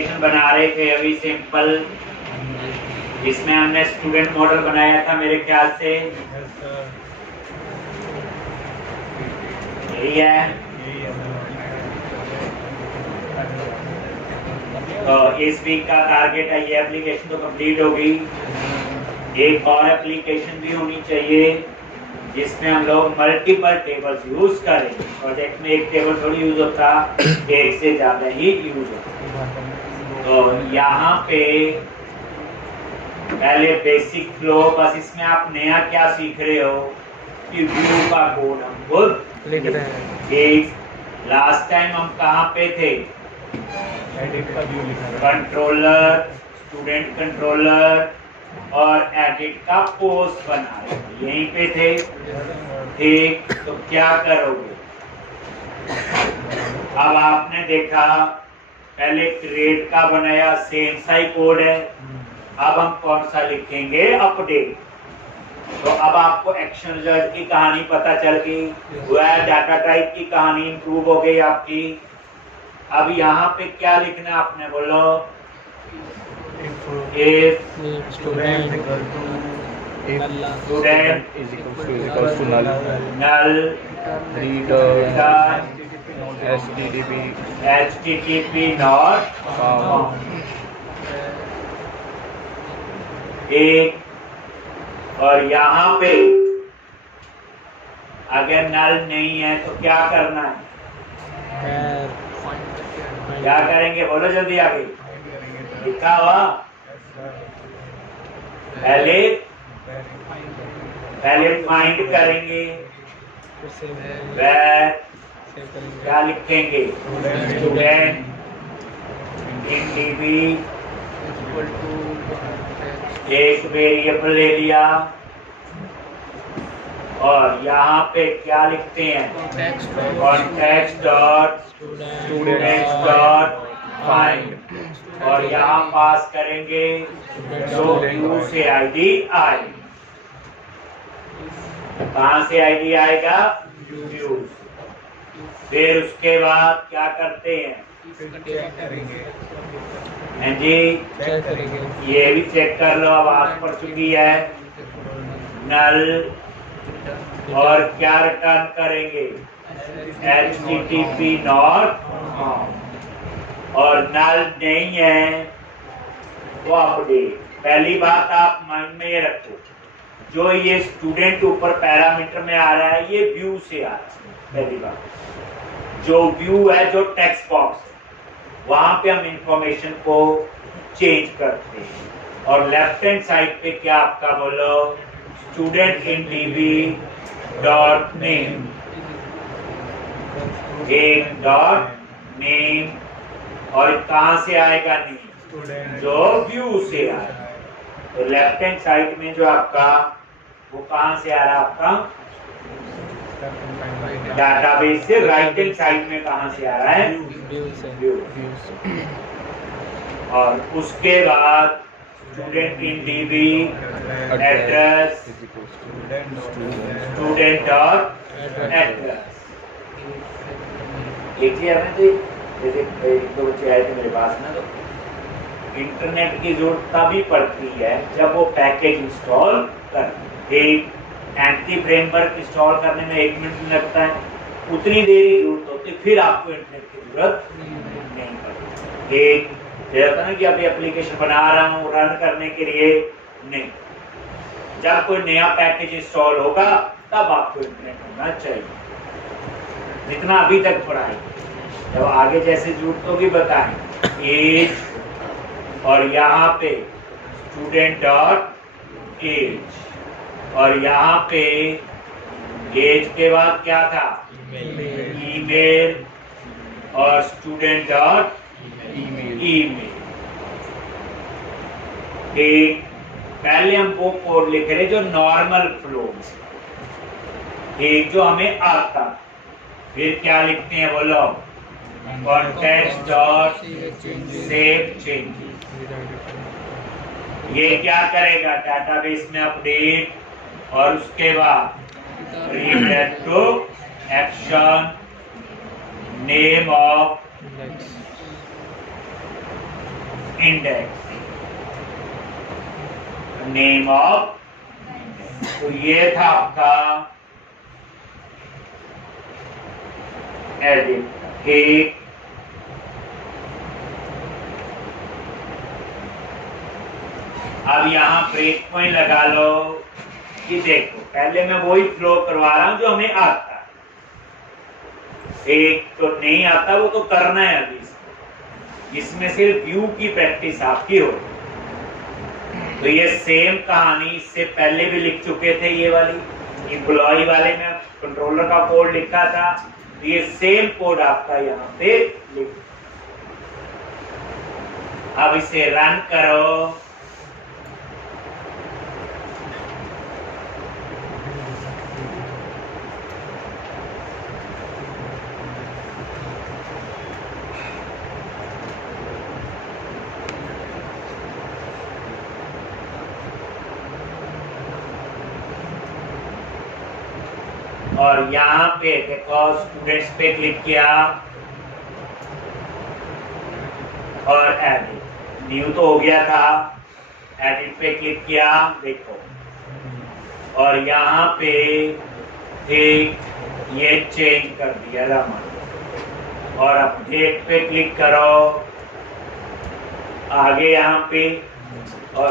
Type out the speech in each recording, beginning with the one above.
Application बना रहे थे अभी सिंपल, इसमें हमने स्टूडेंट मॉडल बनाया था मेरे ख्याल से, यही है। तो इस वीक का टारगेट है, ये एप्लीकेशन तो कंप्लीट होगी। एक और एप्लीकेशन भी होनी चाहिए जिसमें हम लोग मल्टीपल टेबल्स यूज करें। प्रोजेक्ट में एक टेबल थोड़ी यूज होता, एक से ज्यादा ही यूज होता। तो यहाँ पे पहले बेसिक फ्लो, बस इसमें आप नया क्या सीख रहे हो कि व्यू का कोड हम खुद लिख रहे हैं। लास्ट टाइम हम कहाँ पे थे? एडिट का व्यू लिखा, कंट्रोलर, स्टूडेंट कंट्रोलर और एडिट का पोस्ट बना रहे थे, यहीं पे थे। ठीक, तो क्या करोगे? अब आपने देखा पहले क्रिएट का बनाया, सेम सा ही कोड है। अब हम कौन सा लिखेंगे? अपडेट। तो अब आपको एक्शन रिजल्ट की कहानी पता चल गई, वह डाटा टाइप की कहानी इंप्रूव हो गई आपकी। अब यहाँ पे क्या लिखना आपने, बोलो? if student is equals to null return http not found। एक और यहाँ पे अगर नल नहीं है तो क्या करना है? क्या करेंगे? बोलो जल्दी आगे। लिखा हुआ पहले फाइंड करेंगे, क्या लिखेंगे? स्टूडेंट इन डीबी, एक वेरिएबल ले लिया और यहाँ पे क्या लिखते हैं? Context dot students dot find, और यहाँ पास करेंगे जो व्यू से आईडी आई। कहाँ से आईडी आएगा? व्यू। फिर उसके बाद क्या करते हैं? जी चेक करेंगे, ये भी चेक कर लो, आवाज पड़ चुकी है। नल और क्या रिटर्न करेंगे? http नॉट फाउंड, और नल नहीं है वो अपडेट। पहली बात आप माइंड में ये रखो, जो ये स्टूडेंट ऊपर पैरामीटर में आ रहा है ये व्यू से आ रहा है। पहली बात, जो व्यू है, जो टेक्स्ट बॉक्स, वहां पे हम इंफॉर्मेशन को चेंज करते हैं। और लेफ्ट हैंड साइड पे क्या आपका, बोलो? Student in dB dot name, एक डॉट नेम, और कहां से आएगा नेम? जो व्यू से आएगा। तो लेफ्ट हैंड साइड में जो आपका, वो कहां से आ रहा है? आपका डाटाबेस से। राइट हैंड साइड में कहां से आ रहा है? व्यू। और उसके बाद student in dB address, student dot address. देखिए हमें तो जैसे एक दो बच्चे आए थे मेरे पास ना, तो इंटरनेट की जरूरत तभी पड़ती है जब वो पैकेज इंस्टॉल कर। एक एंटी फ्रेमवर्क इंस्टॉल करने में 1 मिनट लगता है, उतनी देर ही जरूरत होती, फिर आपको इंटरनेट की जरूरत नहीं पड़ती। एक होता ना कि अभी एप्लीकेशन बना रहा हूँ रन करने के लिए, नहीं, जब कोई नया पैकेज इंस्टॉल होगा तब आपको इंटरनेट होना चाहिए। जितना अभी तक पढ़ाई, जब आगे जैसे जरूरत होगी बताएं। एज, और यहाँ पे स्टूडेंट डॉट एज, और यहाँ पे एज के बाद क्या था? ईमेल, और स्टूडेंट डॉट ईमेल। ठीक, पहले हम वो कोड लिख रहे जो नॉर्मल फ्लो, एक जो हमें आता। फिर क्या लिखते हैं, बोलो? Context dot save changes. ये क्या करेगा? डाटाबेस में अपडेट, और उसके बाद relate to action name of index, name of, तो ये था आपका एडिट। ठीक, अब यहां ब्रेक पॉइंट लगा लो कि देखो पहले मैं वही फ्लो करवा रहा हूं जो हमें आता है। एक तो नहीं आता वो तो करना है अभी इसको, इसमें सिर्फ व्यू की प्रैक्टिस आपकी हो। तो ये सेम कहानी इससे पहले भी लिख चुके थे, ये वाली एम्प्लॉय वाले में कंट्रोलर का कोड लिखा था, तो ये सेम कोड आपका यहाँ पे लिख। अब इसे रन करो, और यहाँ पे देखो स्टूडेंट्स पे क्लिक किया और एडिट, न्यू तो हो गया था, एडिट पे क्लिक किया देखो, और यहाँ पे एक ये चेंज कर दिया रमन, और अपडेट पे क्लिक करो, आगे यहाँ पे, और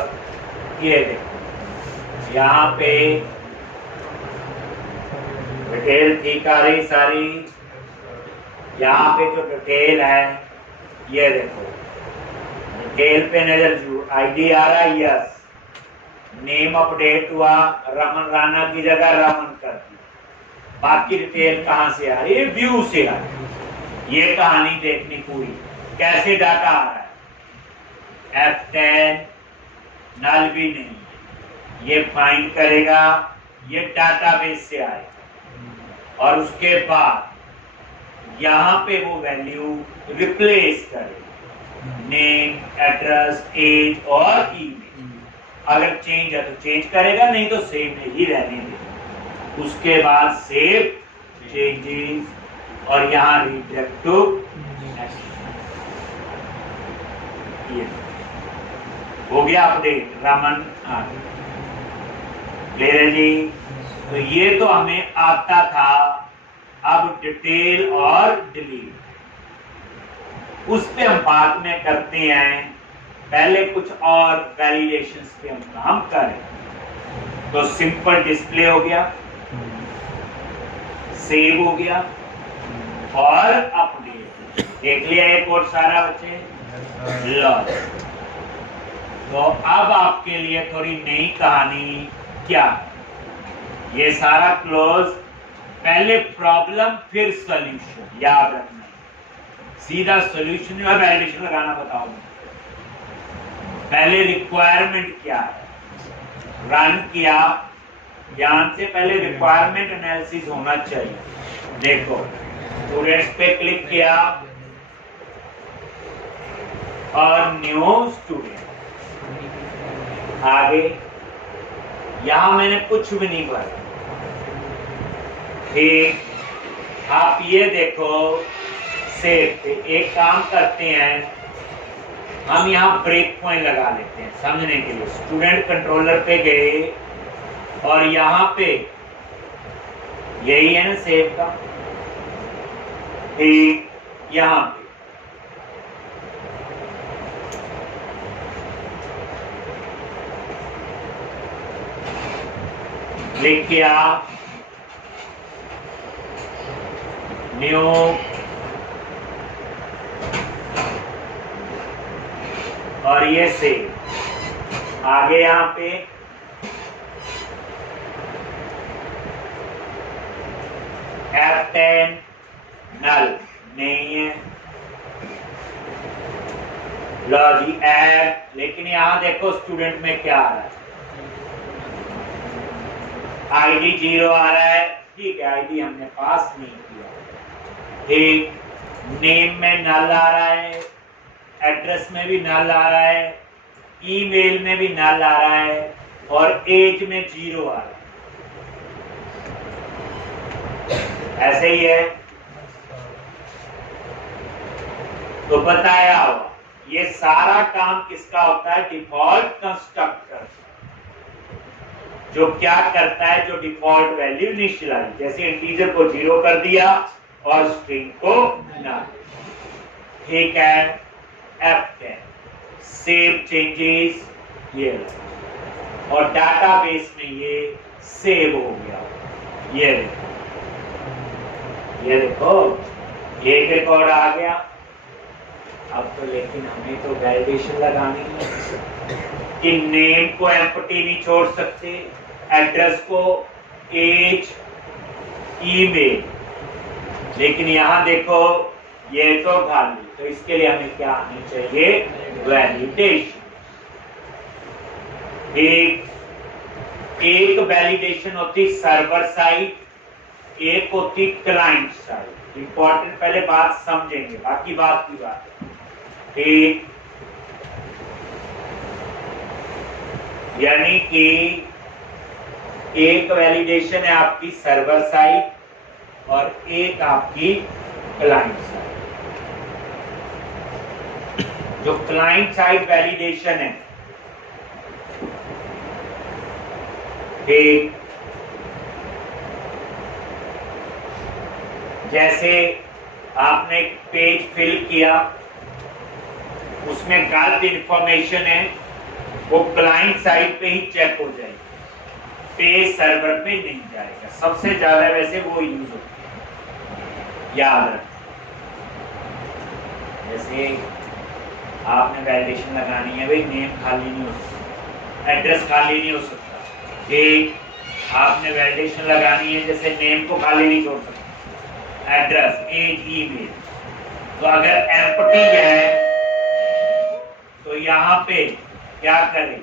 ये देखो यहाँ पे डिटेल ठीक आ रही सारी। यहाँ पे जो डिटेल है ये देखो, डिटेल पे नजर जू, आईडी आ रहा है यस, नेम अपडेट हुआ, रमन राणा की जगह रमन कर दी। बाकी डिटेल कहाँ से आ रही है? व्यू से आ रही है। ये कहानी देखनी पूरी, कैसे डाटा आ रहा है। F10 नल भी नहीं, ये फाइंड करेगा, ये डाटाबेस से आएगा, और उसके बाद यहाँ पे वो वैल्यू रिप्लेस करेगा, नेम, एड्रेस, एज और ईमेल। अगर चेंज है तो चेंज करेगा, नहीं तो सेम ही रहने देगा। उसके बाद सेव चेंजेस, और यहाँ रिडायरेक्ट टू, ये हो गया अपडेट, रमन आ गया जी। तो ये तो हमें आता था। अब डिटेल और डिलीट, उस पे हम बाद में करते हैं, पहले कुछ और वैलिडेशंस पे हम काम करें। तो सिंपल डिस्प्ले हो गया, सेव हो गया और अपडेट, देख लिया एक और सारा बच्चे लॉग। तो अब आपके लिए थोड़ी नई कहानी क्या, ये सारा क्लोज, पहले प्रॉब्लम फिर सॉल्यूशन, याद रखना, सीधा सॉल्यूशन या वैलिडेशन लगाना बताऊंगा। पहले रिक्वायरमेंट क्या है, रन किया, ध्यान से पहले रिक्वायरमेंट एनालिसिस होना चाहिए। देखो स्टूडेंट्स पे क्लिक किया और न्यू स्टूडेंट, आगे यहां मैंने कुछ भी नहीं भरा। ठीक, आप ये देखो सेव पे एक काम करते हैं, हम यहाँ ब्रेक पॉइंट लगा लेते हैं समझने के लिए। स्टूडेंट कंट्रोलर पे गए और यहाँ पे यही है ना सेव का, ठीक, यहाँ पे क्लिक किया, न्यू, और ये सेव, आगे यहाँ पे F10 नल नहीं है, लो जी ऐड, लेकिन यहाँ देखो स्टूडेंट में क्या आ रहा है, आईडी 0 आ रहा है, ठीक है, आईडी हमने पास नहीं किया। ठीक, नेम में नल आ रहा है, एड्रेस में भी नल आ रहा है, ईमेल में भी नल आ रहा है, और एज में 0 आ रहा है। ऐसे ही है तो बताया हुआ, ये सारा काम किसका होता है? डिफॉल्ट कंस्ट्रक्टर, जो क्या करता है, जो डिफॉल्ट वैल्यू इनिशियलाइज, जैसे इंटीजर को 0 कर दिया और स्ट्रिंग को नल। ठीक है, F10 सेव चेंजेस, ये और डाटाबेस में ये सेव हो गया। ये देखो एक रिकॉर्ड आ गया। अब तो लेकिन हमें तो वैलिडेशन लगानी है कि नेम को एम्प्टी नहीं छोड़ सकते, एड्रेस को एज, ईमेल, लेकिन यहां देखो ये तो खाली, तो इसके लिए हमें क्या आनी चाहिए? वैलिडेशन। एक वैलिडेशन होती सर्वर साइड, एक होती क्लाइंट साइड। इंपॉर्टेंट, पहले बात समझेंगे, बाकी बात की बात है। ठीक, यानी कि एक वैलिडेशन है आपकी सर्वर साइड और एक आपकी क्लाइंट साइड। जो क्लाइंट साइड वैलिडेशन है, ठीक, जैसे आपने पेज फिल किया, उसमें गलत इंफॉर्मेशन है, वो क्लाइंट साइड पे ही चेक हो जाएगी, पेज सर्वर पे नहीं जाएगा। सबसे ज्यादा वैसे वो यूज होती है, याद रखें। जैसे आपने वैलिडेशन लगानी है, भाई नेम खाली नहीं हो सकता, एड्रेस खाली नहीं हो सकता। ठीक, आपने वैलिडेशन लगानी है, जैसे नेम को खाली नहीं छोड़ सकता, एड्रेस, एज, ईमेल। तो अगर एम्प्टी है तो यहाँ पे क्या करें?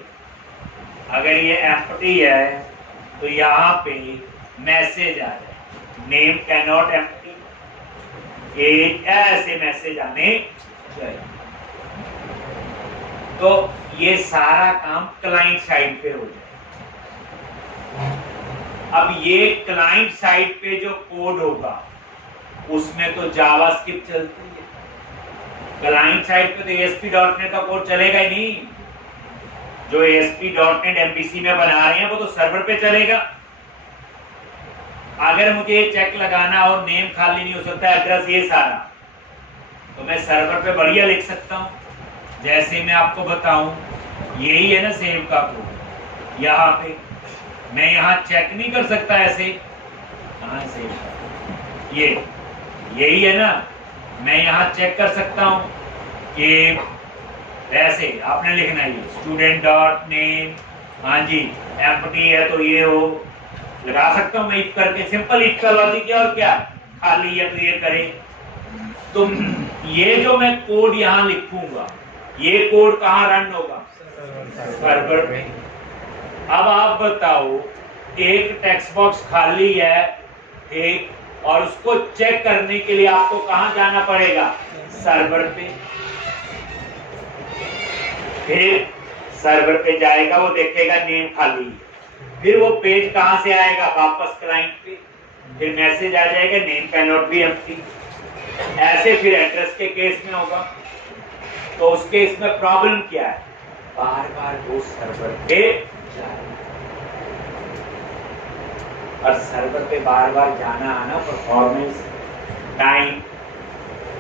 अगर ये एम्प्टी है तो यहाँ पे मैसेज आ जाए, name can not empty, age, ऐसे मैसेज आने चाहिए। तो ये सारा काम क्लाइंट साइड पे हो जाए। अब ये क्लाइंट साइड पे जो कोड होगा उसमें तो जावास्क्रिप्ट चलती है, क्लाइंट साइड पे तो ASP.NET का कोड चलेगा ही नहीं। जो ASP.NET MVC में बना रहे हैं वो तो सर्वर पे चलेगा। अगर मुझे चेक लगाना और नेम खाली नहीं हो सकता, एड्रेस ये सारा, तो मैं सर्वर पे बढ़िया लिख सकता हूं। जैसे मैं आपको बताऊं, यही है ना सेव का कोड, यहाँ पे मैं यहाँ चेक नहीं कर सकता ऐसे, कहाँ सेव, ये यही है ना, मैं यहाँ चेक कर सकता हूँ कि ऐसे आपने लिखना है स्टूडेंट डॉट नेम, हाँ जी एम्प्टी है तो ये हो, लगा सकता हूँ मैं इफ करके, सिंपल इफ का लॉजिक है और क्या, खाली या क्लियर करें। तो ये जो मैं कोड यहाँ लिखूंगा, ये कोड कहाँ रन होगा? सर्वर पे। अब आप बताओ, एक टेक्स्ट बॉक्स खाली है, एक, और उसको चेक करने के लिए आपको कहां जाना पड़ेगा? सर्वर पे। फिर सर्वर पे जाएगा, वो देखेगा नेम खाली है, फिर वो पेज कहां से आएगा? वापस क्लाइंट पे, फिर मैसेज आ जाएगा name can not be empty. ऐसे फिर एड्रेस के केस में होगा। तो उस केस में प्रॉब्लम क्या है? बार बार वो सर्वर पे जाएगा, और सर्वर पे बार बार जाना आना, परफॉर्मेंस, टाइम।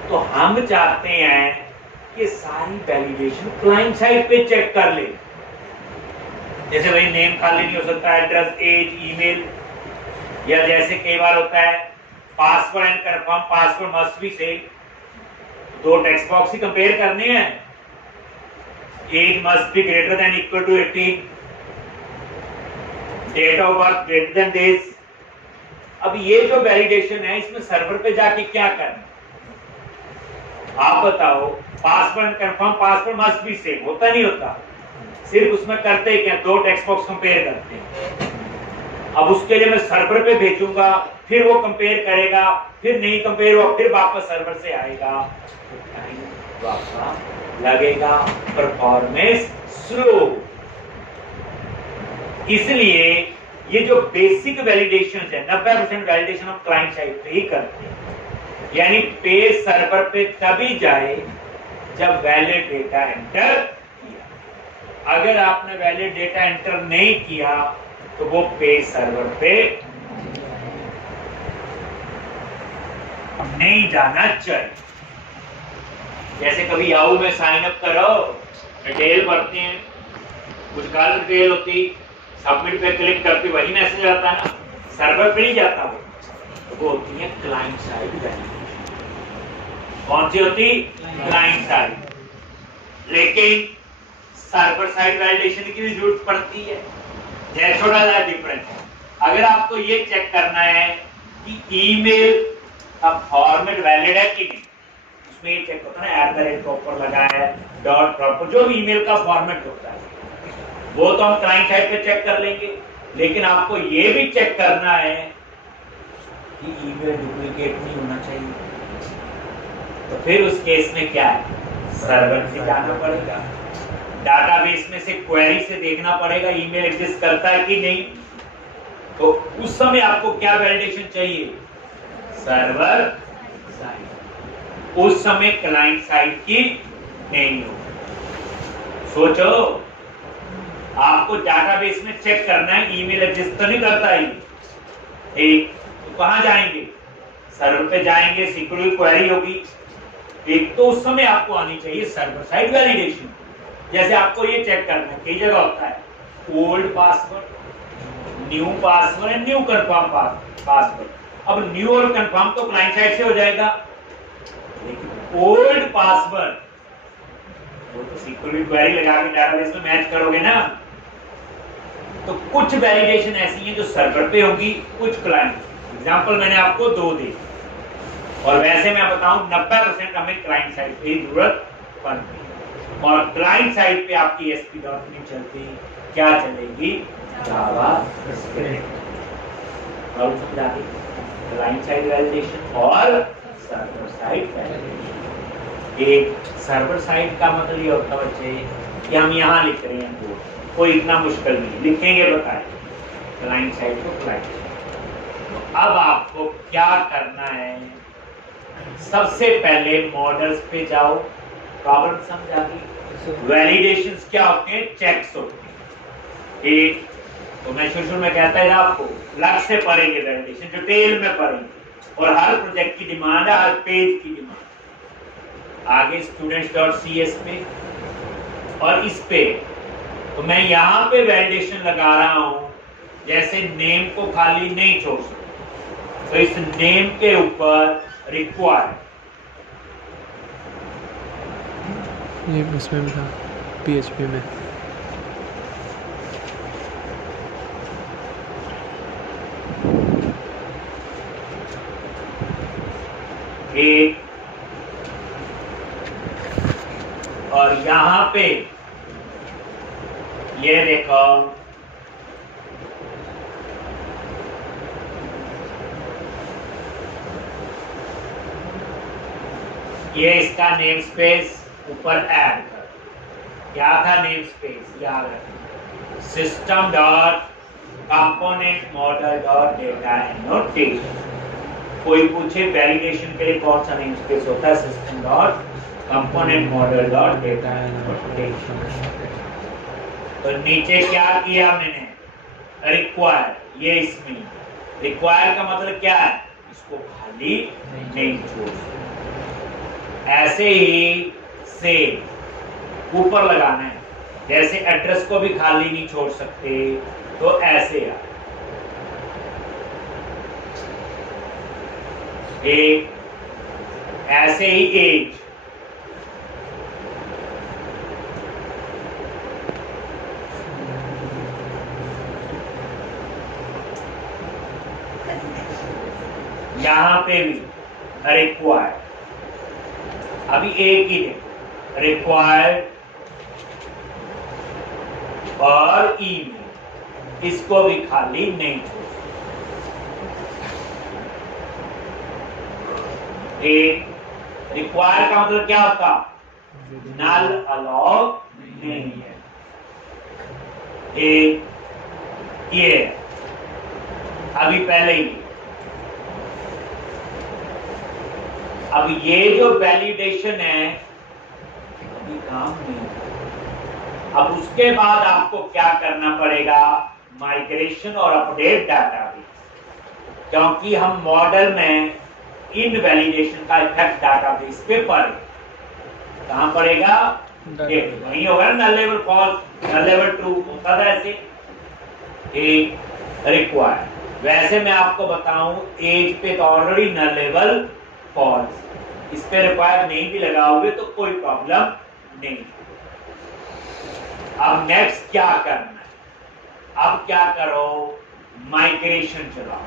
तो हम चाहते हैं कि सारी वैलिडेशन क्लाइंट साइड पे चेक कर ले। जैसे भाई नेम खाली नहीं हो सकता, एड्रेस, एज, ईमेल, या जैसे कई बार होता है password and confirm password must be same, दो टेक्स्ट बॉक्स ही कंपेयर करने हैं, age must be greater than equal to 18, date of birth greater than this. अब ये जो वैलिडेशन है, इसमें सर्वर पे जाके क्या करना? आप बताओ, password confirm password must be same, होता नहीं होता? सिर्फ उसमें करते क्या, दो टेक्स्ट बॉक्स कंपेयर करते हैं। अब उसके लिए मैं सर्वर पे भेजूंगा, फिर वो कंपेयर करेगा, फिर नहीं कंपेयर हुआ, फिर वापस सर्वर से आएगा, तो टाइम वापस लगेगा, परफॉर्मेंस स्लो। इसलिए ये जो बेसिक वैलिडेशन है, 90% वैलिडेशन हम क्लाइंट साइड पे ही करते हैं। यानी पेज सर्वर पे तभी जाए जब वैलिड डेटा एंटर किया। अगर आपने वैलिड डेटा एंटर नहीं किया तो वो पेज सर्वर पे नहीं जाना चाहिए। जैसे कभी याहू में साइन अप करो, डिटेल भरते हैं, कुछ गलत डिटेल होती, सबमिट पे क्लिक करके वही मैसेज आता है ना, सर्वर पे नहीं जाता वो, तो वो होती है क्लाइंट साइड वैलिडेशन। कौन सी होती? Client side. लेकिन सर्वर साइड वैलिडेशन की भी जरूरत पड़ती है। जैसे छोटा सा डिफरेंस है, अगर आपको ये चेक करना है कि ईमेल का फॉर्मेट वैलिड है कि नहीं, उसमें ये चेक होता है ना, प्रॉपर लगा है, डॉट प्रॉपर, जो भी ईमेल का फॉर्मेट होता है वो तो हम क्लाइंट साइड पे चेक कर लेंगे। लेकिन आपको ये भी चेक करना है कि ईमेल डुप्लीकेट नहीं होना चाहिए, तो फिर उस केस में क्या है, सर्वर से जाना पड़ेगा, डाटाबेस में से क्वेरी से देखना पड़ेगा ईमेल एग्जिस्ट करता है कि नहीं। तो उस समय आपको क्या वैलिडेशन चाहिए, सर्वर साइड। उस समय क्लाइंट साइड की नहीं हो। सोचो, आपको डाटाबेस में चेक करना है ईमेल एग्जिस्ट तो नहीं करता है, ठीक, तो कहां जाएंगे, सर्वर पे जाएंगे, सिक्योरिटी क्वेरी होगी, एक तो उस समय आपको आनी चाहिए सर्वर साइड वैलिडेशन। जैसे आपको ये चेक करना है, कई जगह होता है old password, new password and new confirm password. अब न्यू और कंफर्म तो क्लाइंट साइड से हो जाएगा, लेकिन ओल्ड पासवर्ड वो तो सिक्योरिटी क्वेरी लगा के डाटाबेस में मैच करोगे ना। तो कुछ वैलिडेशन ऐसी है जो सर्वर पे होगी, कुछ क्लाइंट। एग्जांपल मैंने आपको दो दी, और वैसे मैं बताऊं 90% हमें क्लाइंट साइड पे ही जरूरत पड़ती है। और क्लाइंट साइड पे आपकी ASP.NET नहीं चलती, क्या चलेगी, जावास्क्रिप्ट। और समझा दी, क्लाइंट साइड वैलिडेशन और सर्वर साइड वैलिडेशन। एक सर्वर साइड का मतलब ये होता है बच्चे कि हम यहाँ लिख रहे हैं कोड, कोई इतना मुश्किल नहीं, लिखेंगे बताएं, क्लाइंट साइड को क्लाइंट। तो अब आपको क्या करना है, सबसे पहले मॉडल्स पे जाओ, प्रॉब्लम समझा दी। वैलिडेशंस क्या होते हैं, चेक्स होते हैं, ठीक। तो मैं शुरू में कहता है आपको अलग से पढ़ेंगे वैलिडेशन, डिटेल में पढ़ेंगे, और हर प्रोजेक्ट की डिमांड है, हर पेज की डिमांड। आगे students.cs पे और इस पे, तो मैं यहाँ पे वैलिडेशन लगा रहा हूँ, जैसे नेम को खाली नहीं छोड़ सकते, तो इस नेम के ऊपर रिक्वायर्ड, ये उसमें भी था PHP में, एक, और यहां पे ये देखो ये इसका नेम स्पेस ऊपर ऐड कर। क्या था नेम स्पेस, याद रखना, system dot component model dot data annotation. कोई पूछे वैलिडेशन के लिए कौन सा नेम स्पेस होता है, system dot component model dot data annotation. तो नीचे क्या किया मैंने, रिक्वायर, ये इसमें रिक्वायर का मतलब क्या है, इसको खाली नहीं छोड़, ऐसे ही से ऊपर लगाना है, जैसे एड्रेस को भी खाली नहीं छोड़ सकते, तो ऐसे एक, ऐसे ही एज, यहां पे भी रिक्वायर्ड, अभी एक ही है रिक्वायर्ड और ईमेल, इसको भी खाली नहीं छोड़। एक रिक्वायर का मतलब क्या होता, नल अलाउ नहीं है, एक ये अभी पहले ही। अब ये जो वैलिडेशन है ये काम नहीं। अब उसके बाद आपको क्या करना पड़ेगा, माइग्रेशन और अपडेट डाटाबेस, क्योंकि हम मॉडल में इनवैलिडेशन का इफेक्ट डाटाबेस पे पड़े। कहां पड़ेगा, ये वही होगा ना, नल लेवल फॉल्स, नल लेवल ट्रू होता था ऐसे। रिक्वायर्ड, वैसे मैं आपको बताऊं एज पे तो ऑलरेडी नल लेवल फॉल्स, इस पे रिक्वायर्ड नहीं भी लगाओगे तो कोई प्रॉब्लम नहीं। अब नेक्स्ट क्या करना है, अब क्या करो, माइग्रेशन चलाओ।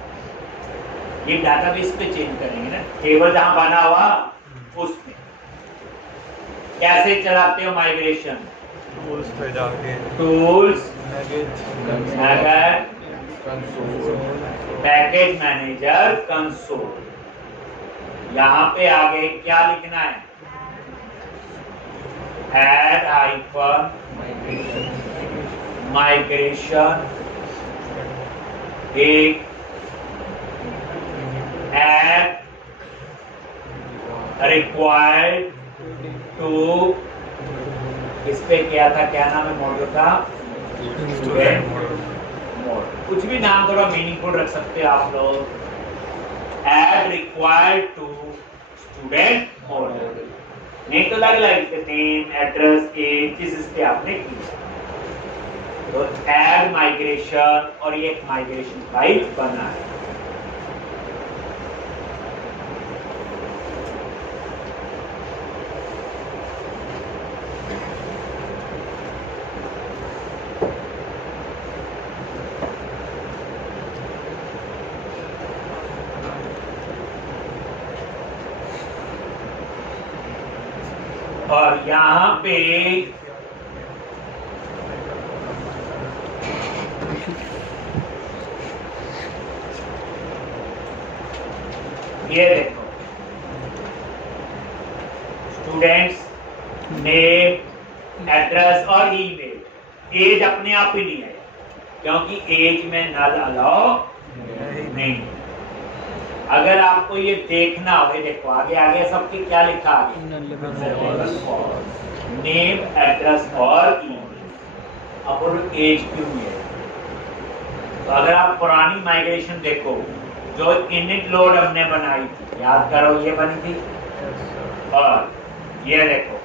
ये डाटाबेस पे चेंज करेंगे ना, टेबल जहां बना हुआ उसमें। कैसे चलाते हो माइग्रेशन, टूल्स पे जाके, टूल्स, पैकेज मैनेजर, कंसोल। यहां पे आगे क्या लिखना है, ऐड हाइफन माइग्रेशन, एक ऐड रिक्वायर्ड टू, इस पे क्या था, क्या नाम है मॉड्यूल का, स्टूडेंट मोड। कुछ भी नाम थोड़ा मीनिंगफुल रख सकते हो आप लोग। Add required to student mode, नहीं तो लाइक नेम, एड्रेस, एज, जिस पे आपने किया तो ऐड माइग्रेशन, और ये एक माइग्रेशन फाइल बना है। और यहां पे ये देखो, स्टूडेंट्स नेम, एड्रेस और ईमेल। एज अपने आप ही नहीं है, क्योंकि एज में नल अलाउ नहीं। अगर आपको ये देखना हो, देखो आगे आगे सबके क्या लिखा है, नेम, एड्रेस और ईमेल। अब एज क्यों है, तो अगर आप पुरानी माइग्रेशन देखो, जो इनिट लोड हमने बनाई थी, याद करो ये बनी थी, और ये देखो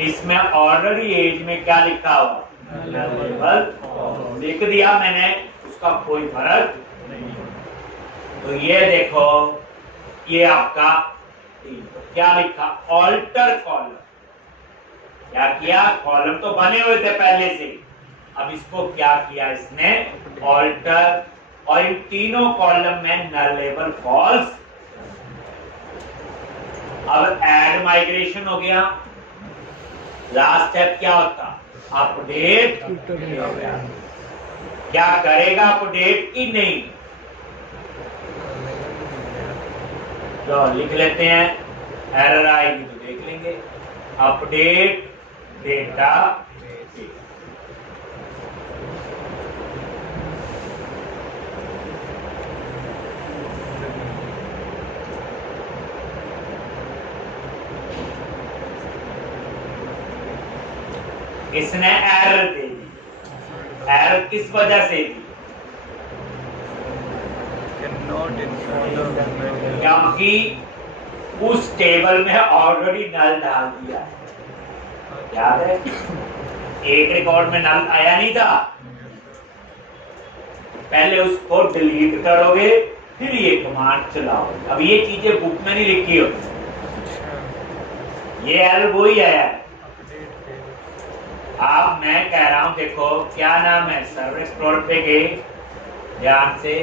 इसमें ऑलरेडी एज में क्या लिखा हुआ, लिख दिया मैंने, उसका कोई फर्क नहीं। तो ये देखो, ये आपका क्या लिखा, ऑल्टर कॉलम। क्या किया, कॉलम तो बने हुए थे पहले से, अब इसको क्या किया इसने, ऑल्टर, और इन तीनों कॉलम में नल लेवल फॉल्स। अब ऐड माइग्रेशन हो गया, लास्ट स्टेप क्या होता, अपडेट। क्या करेगा, अपडेट की नहीं, तो लिख लेते हैं, एरर आएगी तो देख लेंगे, अपडेट डेटा। इसने एरर दे दी, एरर किस वजह से दी, क्योंकि उस टेबल में ऑलरेडी नल डाल दिया है। याद है, एक रिकॉर्ड में नल आया नहीं था, पहले उसको डिलीट करोगे फिर ये कमांड चलाओ। अब ये चीजें बुक में नहीं लिखी हो, ये एरर वही आया है। आप, मैं कह रहा हूं, देखो क्या नाम है, सर्वर एक्सप्लोरर पे गए, ध्यान से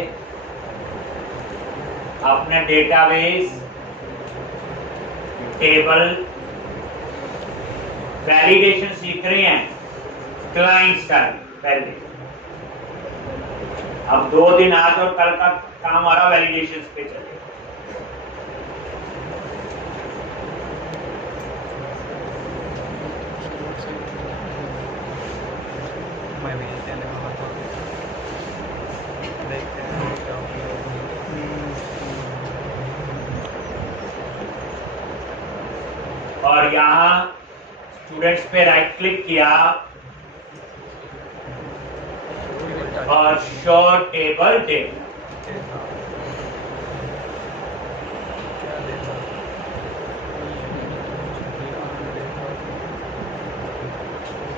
अपने डेटाबेस, टेबल, वैलिडेशन सीख रहे हैं, क्लाइंट साइड पहले। अब 2 दिन आज और कल का काम हमारा वैलिडेशन पे चले। और यहाँ स्टूडेंट्स पे राइट क्लिक किया और शो टेबल डेटा।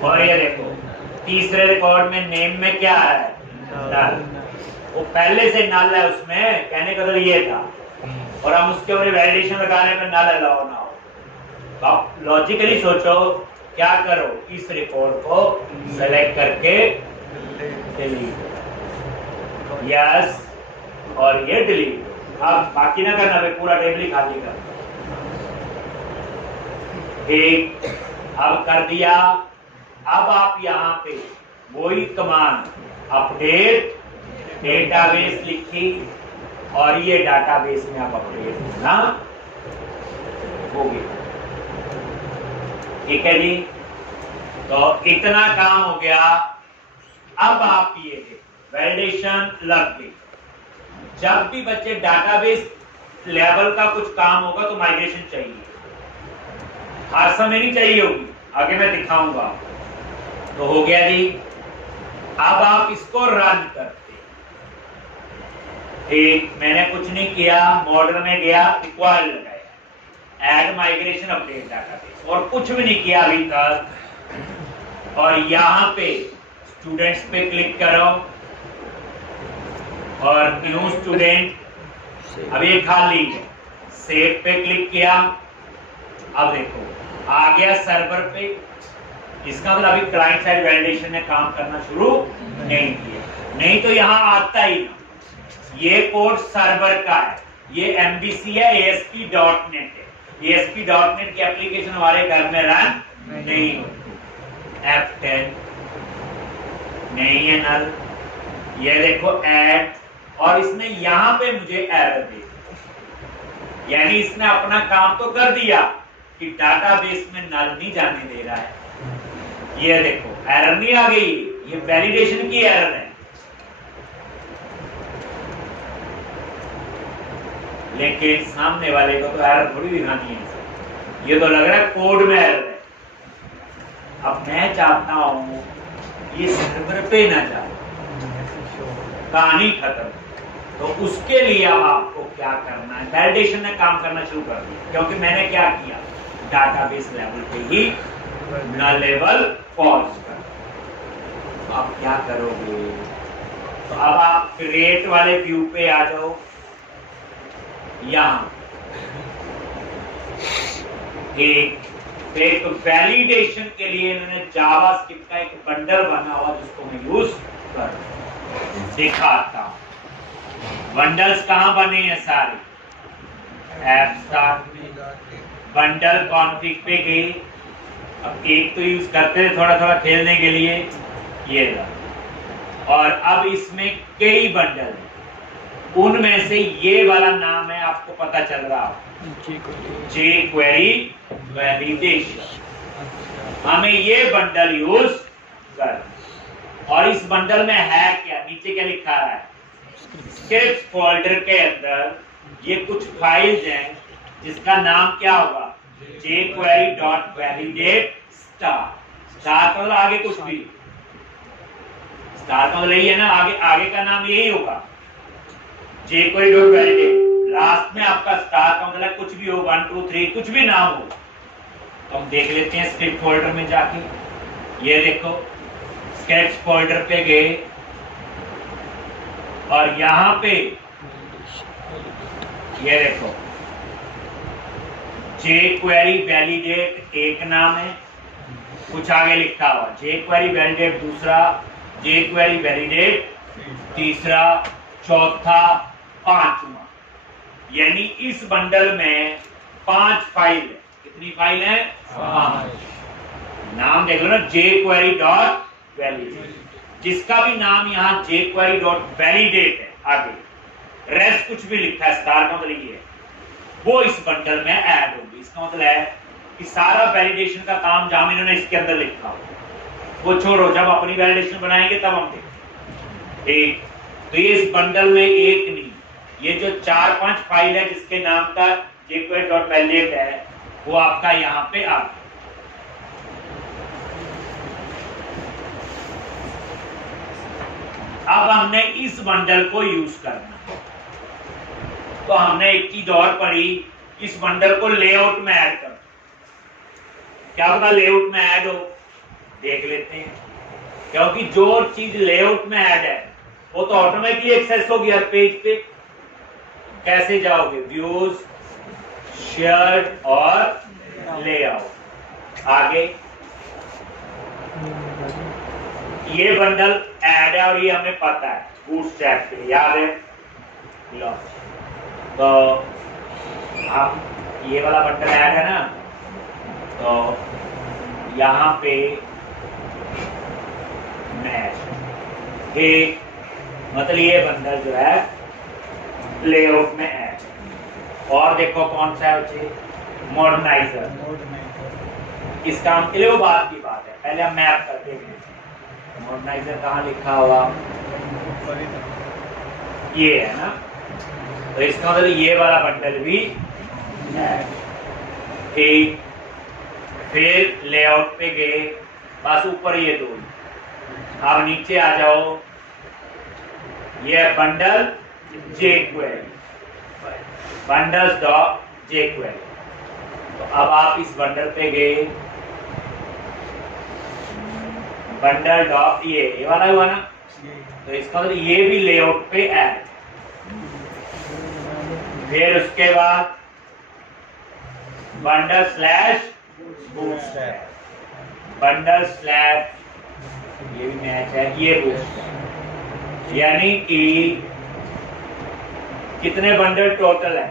और ये देखो तीसरे रिकॉर्ड में नेम में क्या है, नल। वो पहले से नल है, उसमें कहने का मतलब ये था, और हम उसके ऊपर वैलिडेशन लगाने में नल अलाउ ना हो। तो आप लॉजिकली सोचो क्या करो, इस रिकॉर्ड को सेलेक्ट करके डिलीट, यस, और ये डिलीट। अब बाकी ना करना, पूरा टेबल ही खाली कर। ठीक, अब कर दिया। अब आप यहाँ पे वही कमांड अपडेट डेटाबेस लिखी और ये डेटाबेस में आप अपडेट होना हो गया। ठीक है जी, तो इतना काम हो गया। अब आप ये वैलिडेशन लग गई। जब भी बच्चे डेटाबेस लेवल का कुछ काम होगा तो माइग्रेशन चाहिए, हर समय नहीं चाहिए होगी, आगे मैं दिखाऊंगा। तो हो गया जी। अब आप इसको रन करते। ठीक, मैंने कुछ नहीं किया, मॉडल में गया, इक्वल लगाया, ऐड माइग्रेशन अपडेट डेटाबेस, और कुछ भी नहीं किया अभी तक। और यहाँ पे स्टूडेंट्स पे क्लिक करो और न्यू स्टूडेंट, अब ये खाली है, सेव पे क्लिक किया। अब देखो आ गया सर्वर पे। इसका मतलब अभी क्लाइंट साइड वैलिडेशन ने काम करना शुरू नहीं किया, नहीं तो यहाँ आता ही ना। ये कोड सर्वर का है, ये MVC है, ASP.NET है। ASP.NEट की एप्लीकेशन हमारे घर में रन नहीं होती। F10 नहीं है नल। ये देखो ऐड, और इसने यहाँ पे मुझे एरर दे, यानी इसने अपना काम तो कर दिया कि डाटाबेस में नल नहीं जाने दे रहा है। ये देखो एरर नहीं आ गई, ये वैलिडेशन की एरर है। लेकिन सामने वाले को तो एरर थोड़ी दिखानी है, ये तो लग रहा है कोड में एरर है। अब मैं चाहता हूं ये सर्वर पे ना जाए, कहानी खत्म। तो उसके लिए आपको क्या करना है, वैलिडेशन ने काम करना शुरू कर दिया, क्योंकि मैंने क्या किया, डाटाबेस लेवल पे ही नल लेवल फॉल्स कर। आप क्या करोगे, तो अब आप क्रिएट वाले व्यू पे आ जाओ। यहां एक वैलिडेशन के लिए इन्होंने जावास्क्रिप्ट का एक बंडल बना हुआ जिसको मैं यूज कर दिखाता हूं। बंडल्स कहां बने हैं सारे, ऐप स्टार्ट बंडल कॉन्फ़िग पे गए। अब एक तो यूज करते थे थोड़ा थोड़ा खेलने के लिए, ये रहा। और अब इसमें कई बंडल हैं, उनमें से ये वाला नाम है, आपको पता चल रहा jQuery वैलिडेशन। हमें ये बंडल यूज कर, और इस बंडल में है क्या, नीचे क्या लिखा है, स्क्रिप्ट फोल्डर के अंदर ये कुछ फाइल्स हैं जिसका नाम क्या होगा, jQuery.validate स्टार मतलब आगे कुछ भी, स्टार मतलब यही है ना, आगे का नाम यही होगा jQuery.validate। लास्ट में आपका स्टार का मतलब कुछ भी हो, 1 2 3 कुछ भी नाम हो। तो हम देख लेते हैं स्क्रिप्ट फोल्डर में जाके। ये देखो स्क्रिप्ट फोल्डर पे गए और यहाँ पे ये देखो jQuery validate एक नाम है, कुछ आगे लिखा हुआ jQuery validate दूसरा, jQuery validate तीसरा, चौथा, पांचवा। यानी इस बंडल में 5 फाइल है। कितनी फाइल है, 5। नाम देख लो ना, jQuery.validate, जिसका भी नाम यहाँ jQuery.validate है, आगे रेस्ट कुछ भी लिखा है, स्टार का मतलब ये है, वो इस बंडल में ऐड होगी। इसका मतलब है कि सारा वैलिडेशन का काम जहां इन्होंने इसके अंदर लिखा हो वो छोड़ो, जब अपनी वैलिडेशन बनाएंगे तब हम देखेंगे। ठीक, तो ये इस बंडल में एक नहीं, ये जो 4-5 फाइल है जिसके नाम का jQuery.validate है, वो आपका यहाँ पे आ गया। हमने इस बंडल को यूज करना है। तो हमने एक चीज और पढ़ी, इस बंडल को लेआउट में ऐड कर, क्या पता लेआउट में ऐड हो, देख लेते हैं। क्योंकि जो चीज लेआउट में ऐड है वो तो ऑटोमेटिकली एक्सेस होगी हर पेज पे। कैसे जाओगे? व्यूज, शेयर और लेआउट। आगे ये बंडल ऐड है और ये हमें पता है बूटस्ट्रैप के लिए, याद है? लो तो हम ये वाला बंडल ऐड है ना, तो यहाँ पे मैच ठीक, मतलब ये बंडल जो है लेआउट में ऐड। और देखो कौन सा है बच्चे? मॉडर्नाइजर। इस काम के लिए वो बात की बात है, पहले हम मैप करते हैं। मॉडर्नाइजर कहाँ लिखा हुआ? ये है ना, तो इसका मतलब ये वाला बंडल भी है ठीक। फिर लेआउट पे गए, बस ऊपर ये दो। अब नीचे आ जाओ, ये bundle jQuery, bundles dot jQuery। तो अब आप इस बंडल पे गए, बंडल डॉट ये वाला हुआ ना, तो इसका मतलब ये भी लेआउट पे ऐड। फिर उसके बाद bundle slash bootstrap, bundle slash ये भी मैच है, ये बूटस्ट्रैप। यानी कि कितने बंडल टोटल है?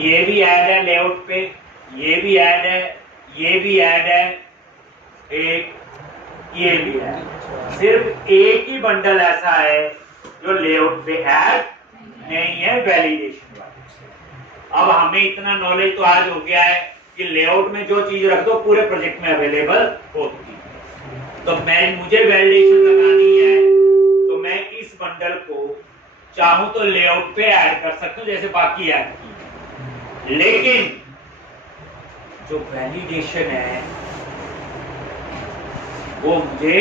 ये भी ऐड है लेआउट पे, ये भी ऐड है, ये भी ऐड है, एक ये भी है। सिर्फ एक ही बंडल ऐसा है जो लेआउट पे ऐड नहीं है, वैलिडेशन वाला। अब हमें इतना नॉलेज तो आज हो गया है कि लेआउट में जो चीज रख दो पूरे प्रोजेक्ट में अवेलेबल होती है। तो मुझे वैलिडेशन लगानी है, तो मैं इस बंडल को चाहूं तो लेआउट पे ऐड कर सकता हूं जैसे बाकी ऐड की। लेकिन जो वैलिडेशन है वो मुझे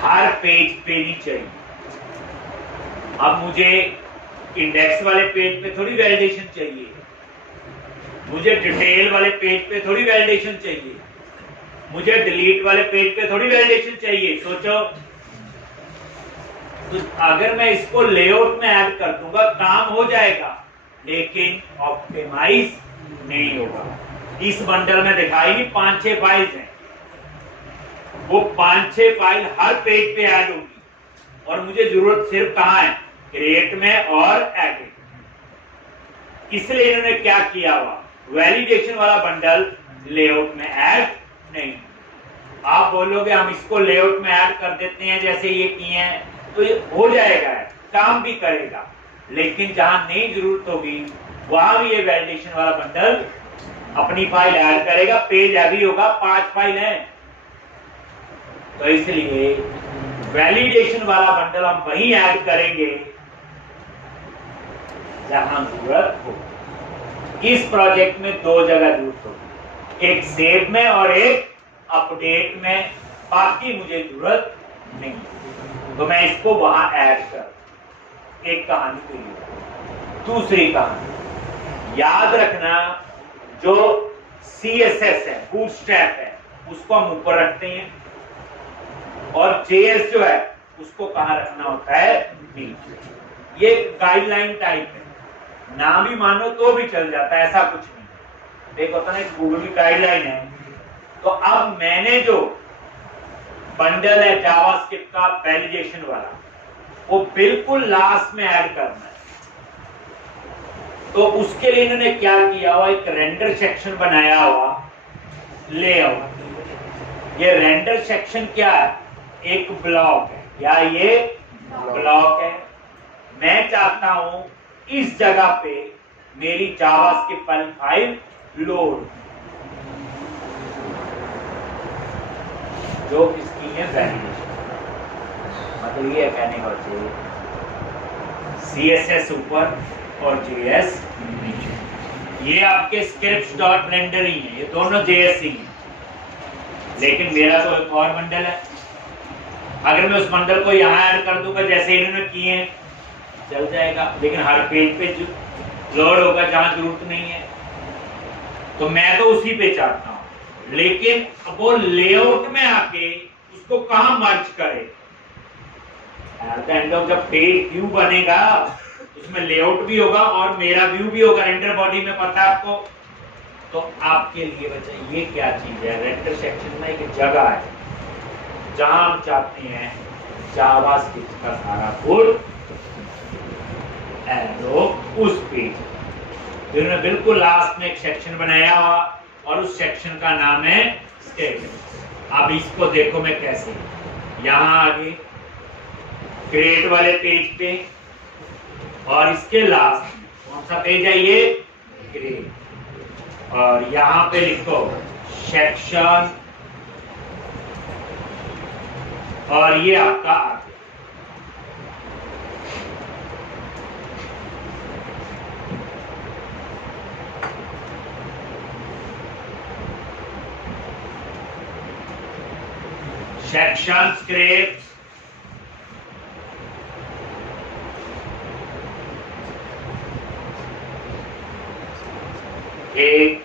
हर पेज पे नहीं चाहिए। अब मुझे इंडेक्स वाले पेज पे थोड़ी वैलिडेशन चाहिए, मुझे डिटेल वाले पेज पे थोड़ी वैलिडेशन चाहिए, मुझे डिलीट वाले पेज पे थोड़ी वैलिडेशन चाहिए। सोचो, तो अगर मैं इसको लेआउट में ऐड कर दूंगा काम हो जाएगा, लेकिन ऑप्टिमाइज नहीं होगा। इस बंडल में दिखाई नहीं 5-6 फाइल्स हैं, वो 5-6 फाइल हर पेज पे ऐड होगी और मुझे जरूरत सिर्फ कहां है? क्रिएट में और एडिट। इसलिए इन्होंने क्या किया हुआ, वैलिडेशन वाला बंडल लेआउट में ऐड नहीं। आप बोलोगे हम इसको लेआउट में ऐड कर देते हैं जैसे ये किए हैं, तो ये हो जाएगा, काम भी करेगा, लेकिन जहां नहीं जरूरत होगी वहां भी ये वैलिडेशन वाला बंडल अपनी फाइल ऐड करेगा। पेज हैवी होगा, 5 फाइल है, तो इसलिए वैलिडेशन वाला बंडल हम वहीं ऐड करेंगे जहां जरूरत हो। इस प्रोजेक्ट में 2 जगह जरूरत होगी, एक सेव में और एक अपडेट में, बाकी मुझे जरूरत नहीं, तो मैं इसको वहां ऐड कर। एक कहानी के लिए। दूसरी कहानी याद रखना, जो CSS है, बूटस्ट्रैप है, उसको हम ऊपर रखते हैं और JS जो है उसको कहां रखना होता है? नीचे। ये गाइडलाइन टाइप है, ना भी मानो तो भी चल जाता है, ऐसा कुछ नहीं। देखो तो ना, गूगल की गाइडलाइन है। तो अब मैंने जो बंडल है जावास्क्रिप्ट का वैलिडेशन वाला, वो बिल्कुल लास्ट में ऐड करना है। तो उसके लिए इन्होंने क्या किया हुआ, एक रेंडर सेक्शन बनाया हुआ लेआउट। ये रेंडर सेक्शन क्या है? एक ब्लॉक है, या ये ब्लॉक है। मैं चाहता हूं इस जगह पे मेरी जावास्क्रिप्ट वाली फाइल लोड, जो इसकी है वैलिडेशन। मतलब ये कहने का चाहिए CSS ऊपर और JS नीचे। ये आपके स्क्रिप्ट्स डॉट रेंडर ही है, ये दोनों JS ही है, लेकिन मेरा तो एक और बंडल है अगर मैं उस बंडल को यहाँ ऐड कर दूंगा जैसे इन्होंने किए हैं, चल जाएगा, लेकिन हर पेज पे लोड होगा जहां जरूरत नहीं है। तो मैं तो उसी पे चाहता हूं, लेकिन वो लेआउट में आके उसको कहां मर्ज करे। एट द एंड ऑफ जब पेज व्यू बनेगा उसमें लेआउट भी होगा और मेरा व्यू भी होगा रेंडर बॉडी में, पता है आपको। तो आपके लिए बच्चा ये क्या चीज है, रेंडर सेक्शन में एक जगह है जहां हम चाहते हैं जावास्क्रिप्ट का सारा कोड एरो उस पेज। इन्होंने बिल्कुल लास्ट में एक सेक्शन बनाया हुआ और उस सेक्शन का नाम है स्क्रिप्ट। अब इसको देखो मैं कैसे, यहां आगे क्रिएट वाले पेज पे और इसके लास्ट में कौन सा पेज है ये, क्रिएट, और यहां पे लिखो सेक्शन और ये आपका आगे। सेक्शन स्क्रिप्ट, एक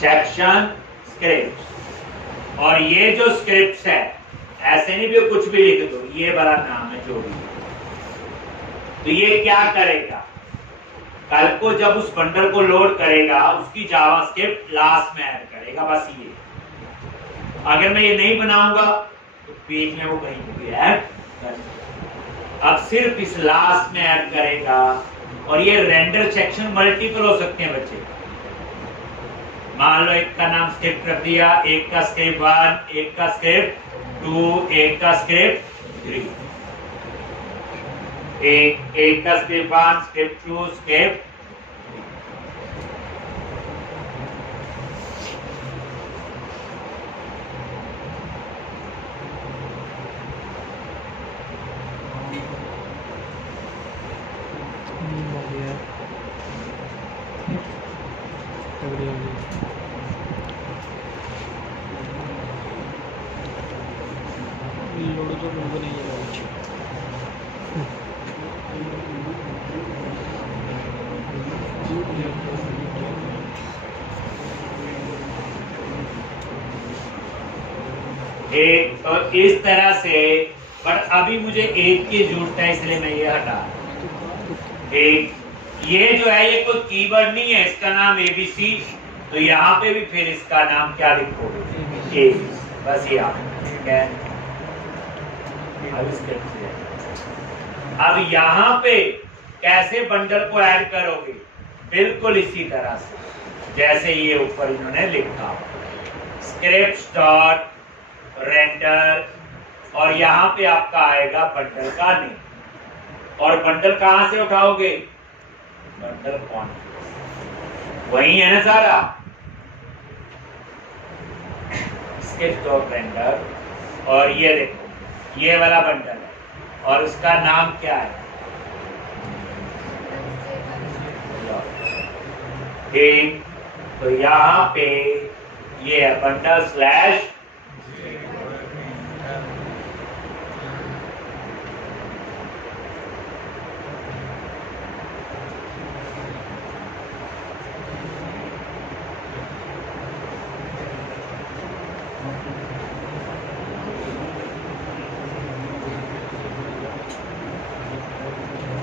सेक्शन स्क्रिप्ट, और ये जो स्क्रिप्ट है ऐसे नहीं भी कुछ भी लिख दो, ये बड़ा नाम है जो भी। तो ये क्या करेगा, कल को जब उस बंडल को लोड करेगा उसकी जावास्क्रिप्ट लास्ट में ऐड करेगा, बस ये। अगर मैं ये नहीं बनाऊंगा तो पेज में वो कहीं पे भी ऐड कर, अब सिर्फ इस लास्ट में ऐड करेगा। और ये रेंडर सेक्शन मल्टीपल हो सकते हैं बच्चे, मान लो एक का नाम स्क्रिप्ट रख दिया, एक का स्क्रिप्ट 1, एक का स्क्रिप्ट 2, एक का स्क्रिप्ट 3, एक का स्क्रिप्ट 1, स्क्रिप्ट 2, स्क्रिप्ट। लोडो तो लोगों नहीं है कुछ। एक तो इस तरह से, पर अभी मुझे एक की जरूरत है इसलिए मैं ये हटा। एक ये जो है ये कोई कीवर्ड नहीं है, इसका नाम ABC, तो यहाँ पे भी फिर इसका नाम क्या लिखोगे, ABC, बस ये आप, ठीक है। अब यहाँ पे कैसे बंडल को ऐड करोगे, बिल्कुल इसी तरह से जैसे ये ऊपर इन्होंने लिखा, स्क्रिप्ट डॉट रेंडर, और यहाँ पे आपका आएगा बंडल का नेम, और बंडल कहां से उठाओगे, बंडल कौन, वही है ना सारा, स्क्रिप्ट डॉट रेंडर, और ये देखो ये वाला बंडल है और उसका नाम क्या है, ठीक। तो यहाँ पे ये है बंडल स्लैश,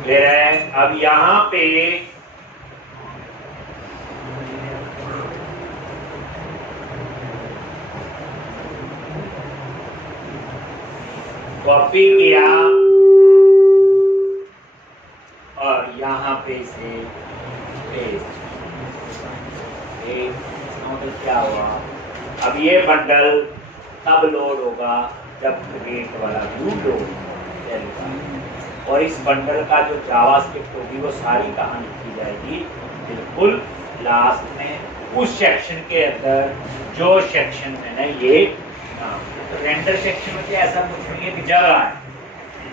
ले रहे हैं। अब यहाँ पे कॉपी किया और यहाँ पे से पेस्ट, क्या हुआ, अब ये बंडल तब लोड होगा जब क्रिएट वाला व्यू लोड करेगा, और इस बंडल का जो जावास्क्रिप्ट होगी वो सारी कहाँ लिखी जाएगी, बिल्कुल लास्ट में उस सेक्शन के अंदर जो सेक्शन में ना ये तो रेंडर सेक्शन में ऐसा कुछ नहीं है कि जगह है,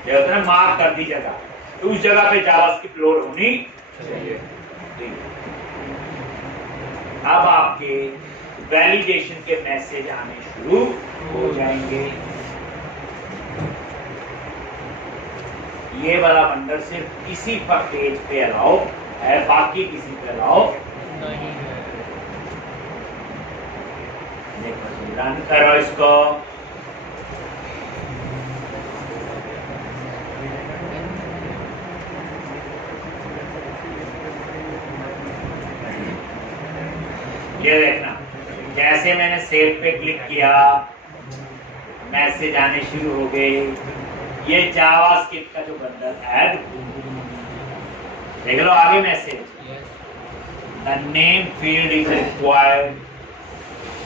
जो है मार्क कर दी जगह, तो उस जगह पे जावास्क्रिप्ट लोड होनी चाहिए। अब आपके वैलिडेशन के मैसेज आने शुरू हो जाएंगे। ये वाला बंडल सिर्फ इसी पर पेज पे अलाउ है, बाकी किसी पे अलाउ नहीं है। देखो जी, रन करो इसको। ये देखना, जैसे मैंने सेव पे क्लिक किया मैसेज आने शुरू हो गए। ये जावास्क्रिप्ट का जो बंडल ऐड, देख लो आगे message. The name field is required,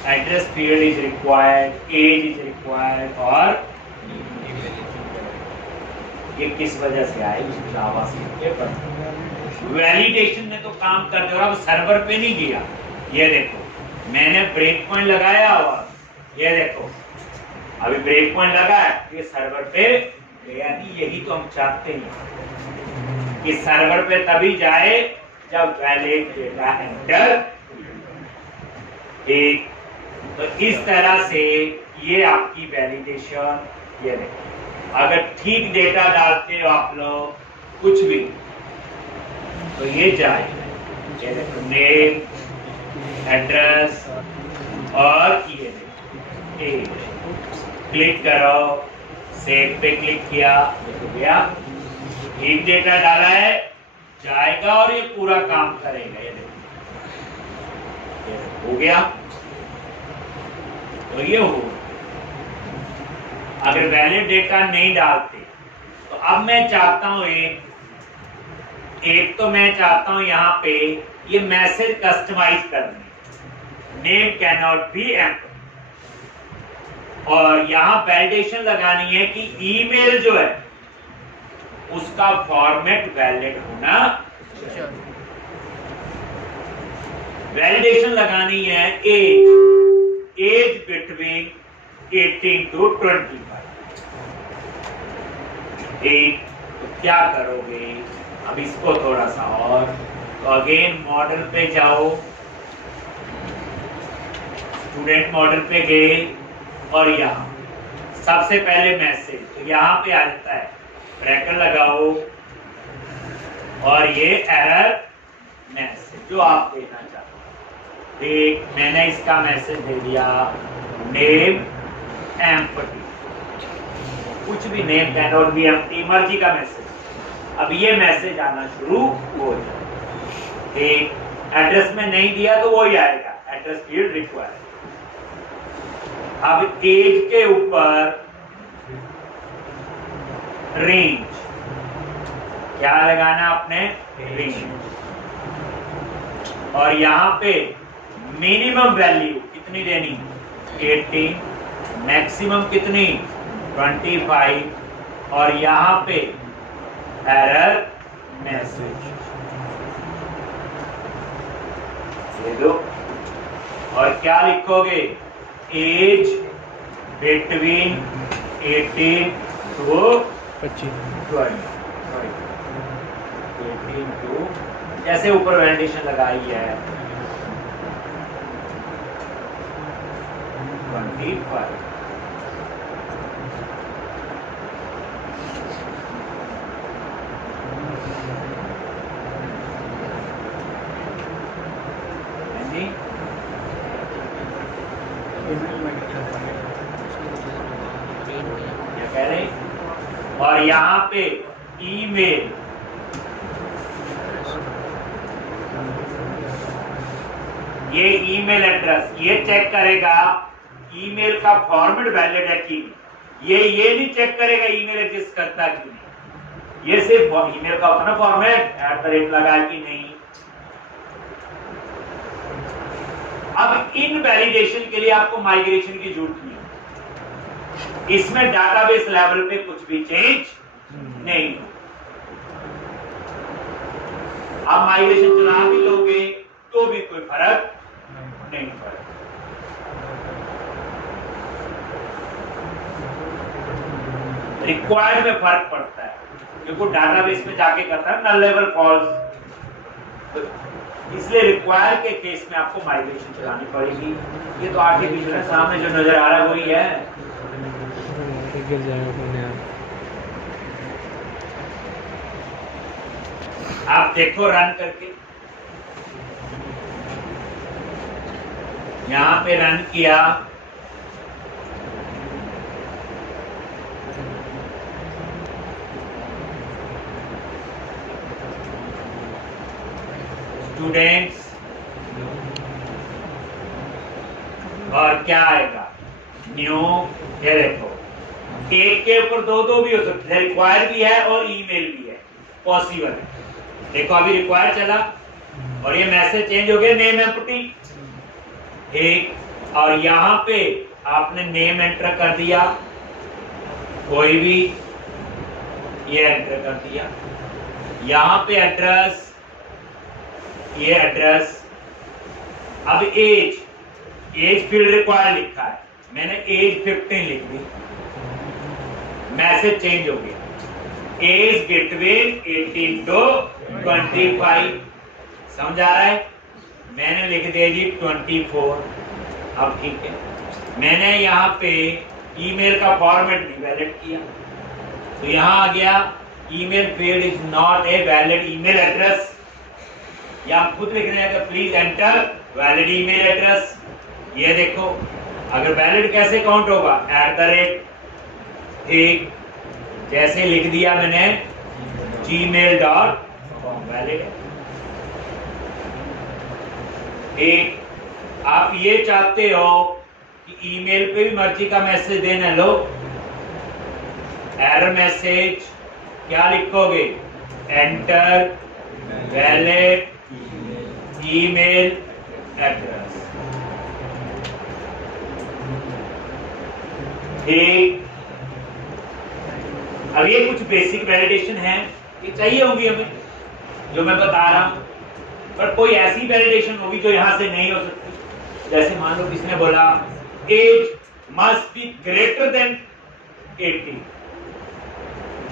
address field is required, age is required, और ये किस वजह से आए? जावास्क्रिप्ट के बंडल। वैलिडेशन ने तो काम कर दिया, अब सर्वर पे नहीं गया। ये देखो मैंने ब्रेक पॉइंट लगाया और ये देखो अभी ब्रेक पॉइंट लगा है, ये सर्वर पे गया नहीं। यही तो हम चाहते हैं कि सर्वर पे तभी जाए जब वैलिड डेटा एंटर। ठीक, तो इस तरह से ये आपकी वैलिडेशन। ये देखो अगर ठीक डेटा डालते हो आप लोग कुछ भी तो ये जाएगा। ये देखो नेम, एड्रेस और ये देखो क्लिक करो, सेव पे क्लिक किया, देखो गया। ठीक डेटा डाला है, जाएगा और ये पूरा काम करेगा। ये देखो हो गया। तो ये हो, अगर वैलिड डेटा नहीं डालते तो अब मैं चाहता हूं एक तो मैं चाहता हूं यहाँ पे ये मैसेज कस्टमाइज करने, name can not be empty, और यहां वैलिडेशन लगानी है कि ईमेल जो है उसका फॉर्मेट वैलिड होना चाहिए। वैलिडेशन लगानी है एज बिटवीन 18 to 25। ठीक, तो क्या करोगे अब इसको थोड़ा सा और, तो अगेन मॉडल पे जाओ, स्टूडेंट मॉडल पे गए और यहाँ सबसे पहले मैसेज, तो यहाँ पे आ जाता है, ब्रैकेट लगाओ और ये एरर मैसेज जो आप देना चाहते हो। ठीक, मैंने इसका मैसेज दे दिया नेम एम्प्टी, कुछ भी name can not be empty, मर्जी का मैसेज। अब ये मैसेज आना शुरू हो जाए। ठीक, एड्रेस में नहीं दिया तो वो ही आएगा, एड्रेस फील्ड रिक्वायर्ड। अब एज के ऊपर रेंज क्या लगाना आपने? रेंज, और यहां पे मिनिमम वैल्यू कितनी देनी? 18, मैक्सिमम कितनी? 25, और यहां पे एरर मैसेज ये दो, और क्या लिखोगे? एज बिटवीन 18 to 20, 18 to, जैसे ऊपर वैलिडेशन लगाई है 25। कह रहे, और यहाँ पे ईमेल, ये ईमेल एड्रेस ये चेक करेगा ईमेल का फॉर्मेट वैलिड है कि नहीं। ये नहीं चेक करेगा ईमेल एग्जिस्ट करता कि नहीं, ये सिर्फ ईमेल का अपना फॉर्मेट @ लगा कि नहीं। अब इन वैलिडेशन के लिए आपको माइग्रेशन की जरूरत नहीं है, इसमें डाटाबेस लेवल पे कुछ भी चेंज नहीं। आप माइग्रेशन चला भी लोगे तो भी कोई फर्क नहीं पड़ेगा। रिक्वायर्ड में फर्क पड़ता है, क्योंकि डाटाबेस में जाके करता है नल लेवल फॉल्स, इसलिए रिक्वायर के केस में आपको माइग्रेशन चलानी पड़ेगी। ये तो आर्टिफिशियल है, सामने जो नजर आ रहा है वही है। गिर जाएगा अपने आप। आप देखो रन करके, यहां पे रन किया, स्टूडेंट्स, और क्या आएगा न्यू। ये देखो एक के ऊपर दो दो भी हो सकते हैं, रिक्वायर भी है और ईमेल भी है, पॉसिबल है। देखो अभी रिक्वायर चला और ये मैसेज चेंज हो गया, नेम एम्प्टी, एक, और यहां पे आपने नेम एंटर कर दिया, कोई भी ये एंटर कर दिया, यहां पे एड्रेस, ये एड्रेस। अब एज फील्ड रिक्वायर लिखा है, मैंने एज 15 लिख दी, मैसेज चेंज हो गया, एज बिटवीन 18 to 25, समझ आ रहा है। मैंने लिख दिया जी 24। अब ठीक है, मैंने यहाँ पे ईमेल का फॉर्मेट नहीं वैलिड किया, तो यहाँ आ गया email field is not a valid email address, या हम खुद लिख रहे हैं please enter valid email address. ये देखो अगर वैलिड कैसे काउंट होगा, @ ठीक, जैसे लिख दिया मैंने gmail.com वैलिड। ठीक, आप ये चाहते हो कि ईमेल पे भी मर्जी का मैसेज देना, लो एरर मैसेज, क्या लिखोगे, एंटर वैलिड ईमेल एड्रेस। ठीक, अब ये कुछ बेसिक वैलिडेशन है, ये चाहिए होंगी हमें जो मैं बता रहा हूं, पर कोई ऐसी वैलिडेशन होगी जो यहां से नहीं हो सकती। जैसे मान लो किसने बोला age must be greater than 80,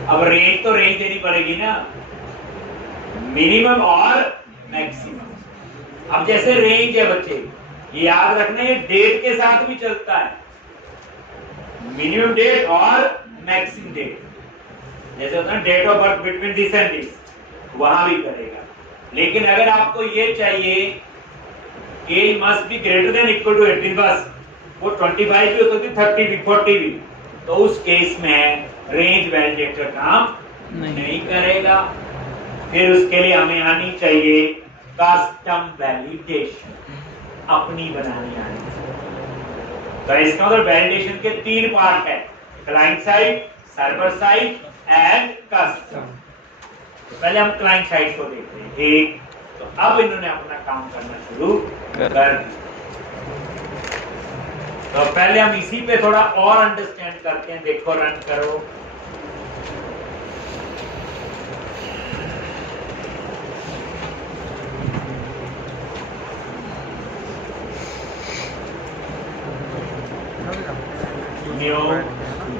अब रेंज तो रेंज देनी पड़ेगी ना, मिनिमम और मैक्सिमम। अब जैसे रेंज है बच्चे, ये याद रखना, ये डेट के साथ भी चलता है, मिनिमम डेट और मैक्सिमम डेट। जैसे होता है date of birth between this and this, वहां भी करेगा। लेकिन अगर आपको ये चाहिए age must be greater than equal to 18, बस वो 25 भी हो सकती, 30 भी, 40 भी, तो उस केस में रेंज वैलिडेटर काम नहीं करेगा। फिर उसके लिए हमें आनी चाहिए कस्टम वैलिडेशन, अपनी बनानी आनी चाहिए। तो इसका मतलब वैलिडेशन के 3 पार्ट है, client side, server side and custom. तो पहले हम क्लाइंट साइड को देखते हैं। ठीक, तो अब इन्होंने अपना काम करना शुरू कर दिया। तो पहले हम इसी पे थोड़ा और अंडरस्टैंड करते हैं। देखो रन करो, न्यू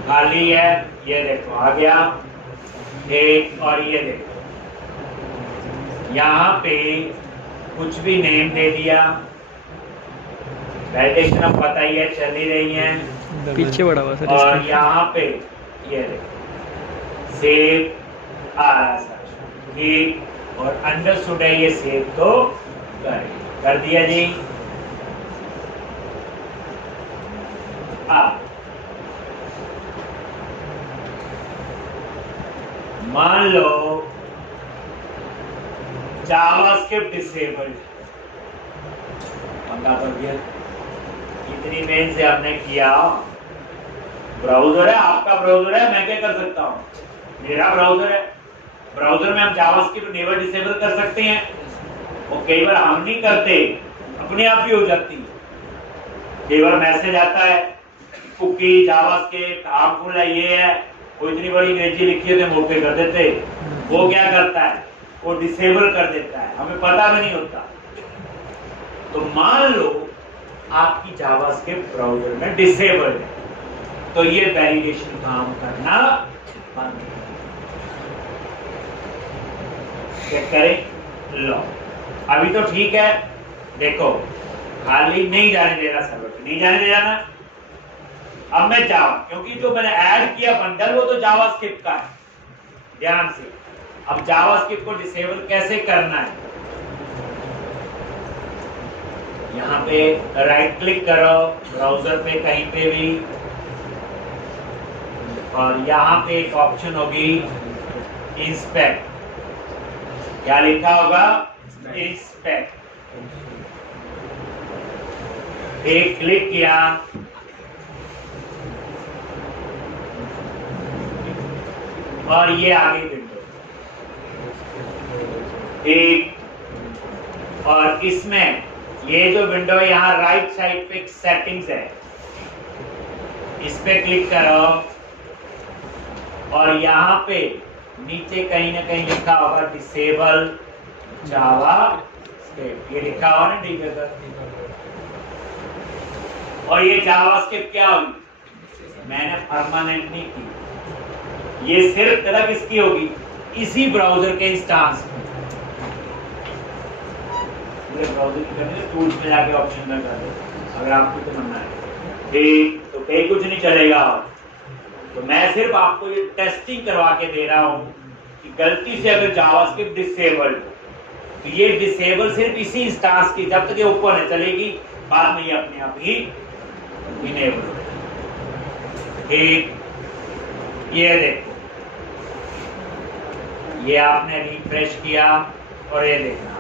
खाली है, ये देखो आ गया एक, और ये देखो यहाँ पे कुछ भी नेम दे दिया, वैलिडेशन अब पता ही है चल ही रही है, पीछे बढ़ा हुआ सर, और यहाँ पे ये देखो सेव आ रहा है, ठीक, और अंडरस्टूड है ये सेव तो कर दिया जी। मान लो जावास्क्रिप्ट डिसेबल्ड, इतनी मेन से आपने किया, ब्राउजर है, आपका ब्राउजर है, मैं क्या कर सकता हूँ, मेरा ब्राउजर है, ब्राउजर में हम जावास्क्रिप्ट नेवर डिसेबल कर सकते हैं, और कई बार हम नहीं करते, अपने आप ही हो जाती है। कई बार मैसेज आता है कुकी जावास्क्रिप्ट हार्मफुल है, ये है, वो इतनी बड़ी अंग्रेजी लिखी है तो हम ओके कर देते, वो क्या करता है, वो डिसेबल कर देता है, हमें पता भी नहीं होता। तो मान लो आपकी जावास्क्रिप्ट ब्राउजर में डिसेबल है, तो ये वैलिडेशन काम करना बंद कर, क्या करें, लो अभी तो ठीक है, देखो खाली नहीं जाने दे रहा सर्वर पे, नहीं जाने दे रहा ना। अब मैं जावा, क्योंकि जो मैंने ऐड किया बंडल वो तो जावास्क्रिप्ट का है, ध्यान से। अब जावास्क्रिप्ट को डिसेबल कैसे करना है, यहाँ पे राइट क्लिक करो ब्राउजर पे कहीं पे भी, और यहाँ पे एक ऑप्शन होगी इंस्पेक्ट, क्या लिखा होगा इंस्पेक्ट, एक क्लिक किया, और ये आ गई विंडो एक। और इसमें ये जो विंडो है यहाँ राइट साइड पे सेटिंग्स है, इस पे क्लिक करो और यहाँ पे नीचे कहीं ना कहीं लिखा होगा डिसेबल जावास्क्रिप्ट, ये लिखा होगा ना डिसेबल। और ये जावास्क्रिप्ट क्या होगी, मैंने परमानेंट नहीं की, ये सिर्फ तरह किसकी होगी, इसी ब्राउजर के इंस्टांस में। ब्राउजर की करने टूल्स में जाके ऑप्शन में कर दो अगर आपको तो बनना है, ठीक तो कहीं कुछ नहीं चलेगा। तो मैं सिर्फ आपको ये टेस्टिंग करवा के दे रहा हूँ कि गलती से अगर जावास्क्रिप्ट डिसेबल्ड तो ये डिसेबल सिर्फ इसी इंस्टांस की, जब तक ये ओपन है चलेगी, बाद में ये अपने आप ही इनेबल हो जाएगी। ठीक, ये देखो, ये आपने रिफ्रेश किया और ये देखना,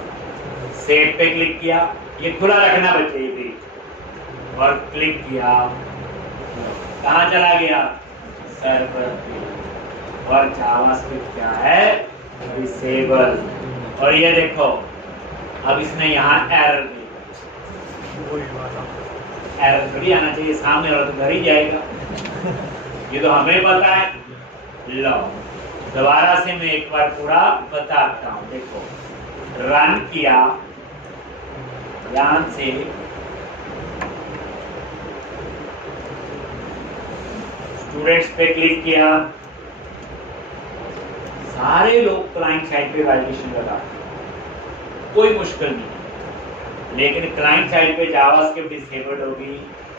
सेव पे क्लिक किया, ये खुला रखना बच्चे ये पेज, और क्लिक किया, कहाँ चला गया सर्वर पे, और जावास्क्रिप्ट क्या है डिसेबल। और ये देखो अब इसने यहाँ एरर दिया, एरर थोड़ी आना चाहिए, सामने वाला तो घर ही जाएगा, ये तो हमें पता है। लो दोबारा से मैं एक बार पूरा बताता हूँ, देखो रन किया, ध्यान से स्टूडेंट्स पे क्लिक किया, सारे लोग क्लाइंट साइड पे वैलिडेशन लगाते हैं, कोई मुश्किल नहीं, लेकिन क्लाइंट साइड पे जावास्क्रिप्ट डिसेबल्ड होगी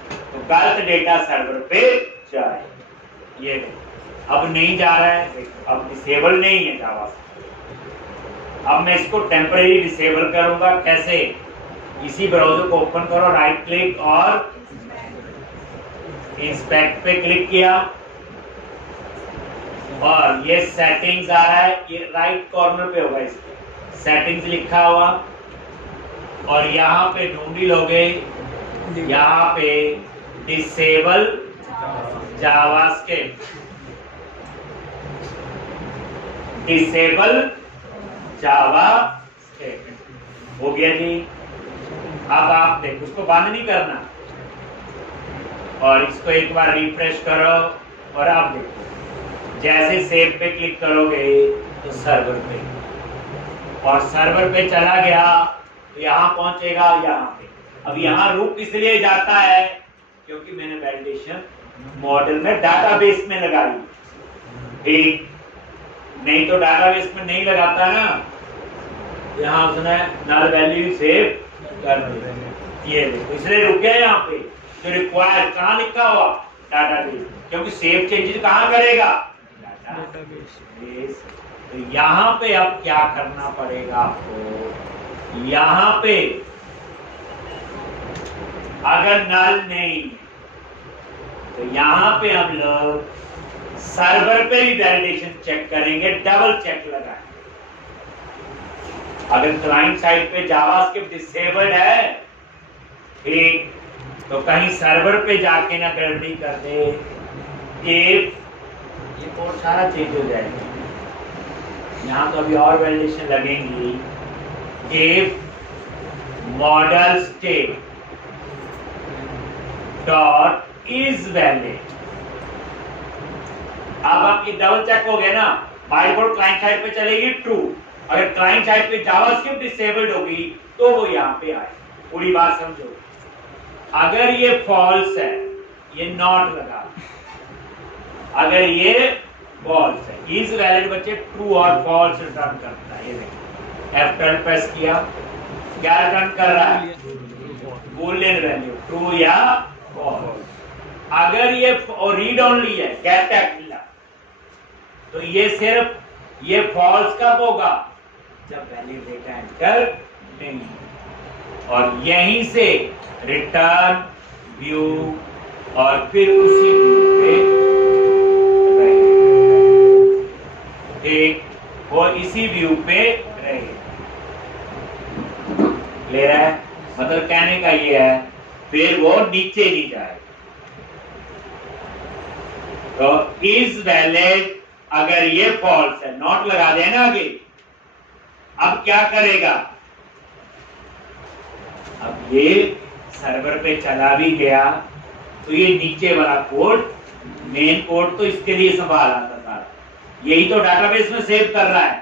तो गलत डेटा सर्वर पे जाए। ये अब नहीं जा रहा है, अब डिसेबल नहीं है जावास्क्रिप्ट। अब मैं इसको टेम्परेरी डिसेबल करूंगा, कैसे, इसी ब्राउजर को ओपन करो, राइट क्लिक और इंस्पेक्ट पे क्लिक किया, और ये सेटिंग्स आ रहा है, ये राइट कॉर्नर पे होगा, इसके सेटिंग्स लिखा हुआ, और यहाँ पे ढूंढी लोगे, यहाँ पे डिसेबल जावास्क्रिप्ट, डिसेबल जावास्क्रिप्ट हो गया जी। अब आप देखो, उसको बंद नहीं करना, और इसको एक बार रिफ्रेश करो, और आप देखो जैसे सेव पे क्लिक करोगे तो सर्वर पे, और सर्वर पे चला गया तो यहाँ पहुंचेगा यहाँ पे। अब यहाँ रुक इसलिए जाता है क्योंकि मैंने वैलिडेशन मॉडल में डाटाबेस में लगाई, ठीक, नहीं तो डाटाबेस में नहीं लगाता ना, यहाँ उसने नल वैल्यू सेव कर दी, ये देखो इसलिए रुक गया यहाँ पे। जो रिक्वायर कहाँ लिखा हुआ डाटाबेस, क्योंकि सेव चेंजेस कहाँ करेगा डाटाबेस। तो यहाँ पे अब क्या करना पड़ेगा आपको, यहाँ पे अगर नल नहीं तो यहाँ पे हम लोग सर्वर पे भी वैलिडेशन चेक करेंगे, डबल चेक लगाएंगे। अगर क्लाइंट साइड पे जावास्क्रिप्ट डिसेबल्ड है, ठीक, तो कहीं सर्वर पे जाके ना गड़बड़ी कर दे, ये कोड सारा चेंज हो जाएगा। यहाँ तो अभी और वैलिडेशन लगेंगी, if model state dot is valid. अब आपकी डबल चेक हो गया ना, बाय डिफॉल्ट क्लाइंट साइड पे चलेगी ट्रू, अगर क्लाइंट साइड पे जावास्क्रिप्ट डिसेबल्ड होगी तो वो यहाँ पे आए। पूरी बात समझो, अगर ये फॉल्स है ये नॉट लगा, अगर ये फॉल्स है इज वैलिड बच्चे ट्रू और फॉल्स रिटर्न करता है। ये देखिए F12 प्रेस किया, क्या रिटर्न कर रहा है? बूलियन वैल्यू, ट्रू या फॉल्स। अगर ये रीड ओनली है, गेट एक्टिला, तो ये सिर्फ ये फॉल्स कब होगा? जब वैल्यू डेटा एंटर नहीं, और यहीं से रिटर्न व्यू और फिर उसी व्यू पे ठीक, वो इसी व्यू पे रहेगा। क्लियर है? मतलब कहने का ये है, फिर वो नीचे नहीं जाएगा। तो इज वैलिड, अगर ये फॉल्स है, नॉट लगा देना आगे। अब क्या करेगा? अब ये सर्वर पे चला भी गया, तो ये नीचे वाला कोड, मेन कोड तो इसके लिए संभाला था सारा, यही तो डाटाबेस में सेव कर रहा है।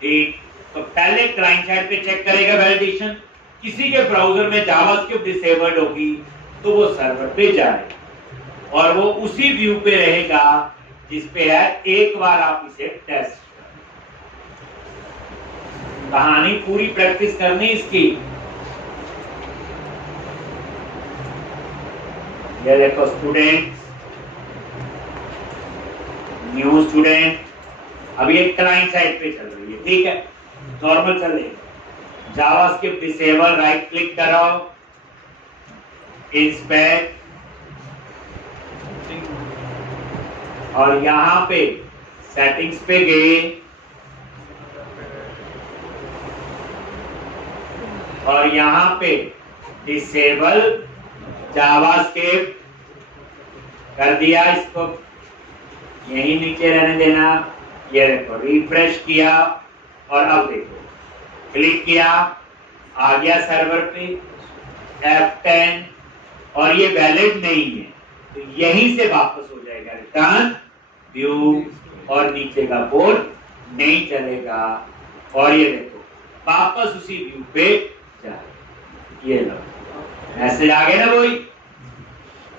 ठीक, तो पहले क्लाइंट साइड पे चेक करेगा वैलिडेशन, किसी के ब्राउजर में जावास्क्रिप्ट डिसेबल्ड होगी तो वो सर्वर पे जाएगा और वो उसी व्यू पे रहेगा जिस पे है। एक बार आप इसे टेस्ट करें, कहानी पूरी प्रैक्टिस करनी इसकी। ये देखो स्टूडेंट, न्यू स्टूडेंट, अब ये क्लाइंट साइड पे चल रही है, ठीक है, नॉर्मल चलेगा। जावास्क्रिप्ट डिसेबल, राइट क्लिक करो, इंस्पेक्ट, और यहां पे सेटिंग्स पे गए और यहां पे डिसेबल जावास्क्रिप्ट कर दिया, इसको यहीं नीचे रहने देना। ये देखो रिफ्रेश किया और अब देखो क्लिक किया, आ गया सर्वर पे F10, और ये वैलिड नहीं है तो यहीं से वापस हो जाएगा रिटर्न व्यू, और नीचे का कोड नहीं चलेगा। और ये देखो वापस उसी व्यू पे जाए, ये लो मैसेज आ गया ना वही,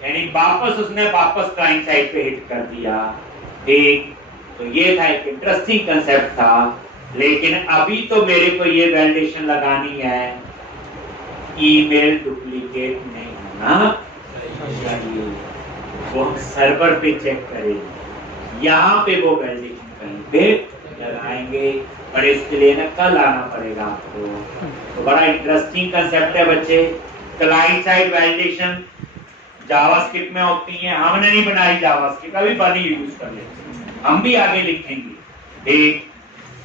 यानी वापस उसने वापस क्लाइंट साइड पे हिट कर दिया। ठीक, तो ये था एक इंटरेस्टिंग कंसेप्ट था, लेकिन अभी तो मेरे को ये वैलिडेशन लगानी है, ईमेल डुप्लीकेट नहीं होना चाहिए। वो सर्वर पे चेक करेंगे, यहाँ पे वो वैलिडेशन कहीं पे लगाएंगे, पर इसके लिए ना कल आना पड़ेगा आपको। तो बड़ा इंटरेस्टिंग कंसेप्ट है बच्चे। क्लाइंट साइड वैलिडेशन जावास्क्रिप्ट में होती है, हमने नहीं बनाई जावास्क्रिप्ट, अभी बनी यूज कर लेते, हम भी आगे लिखेंगे। ठीक,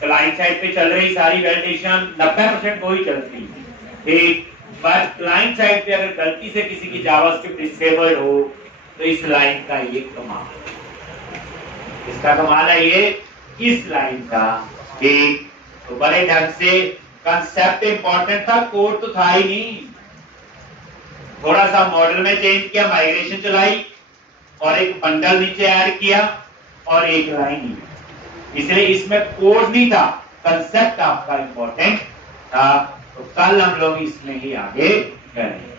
क्लाइंट साइड पे चल रही सारी वैलिडेशन 90% वो ही चलती है। ठीक, पर क्लाइंट साइड पे अगर गलती से किसी की जावास्क्रिप्ट डिसेबल्ड हो तो इस लाइन का ये कमाल, इसका कमाल है ये इस लाइन का। ठीक, तो बड़े ढंग से कंसेप्ट इंपॉर्टेंट था, कोड तो था ही नहीं, थोड़ा सा मॉडल में चेंज किया, माइग्रेशन चलाई और एक बंडल नीचे ऐड किया और एक लाइन, इसलिए इसमें कोड नहीं था, कंसेप्ट आपका इंपॉर्टेंट था। तो कल हम लोग इसमें ही आगे करेंगे।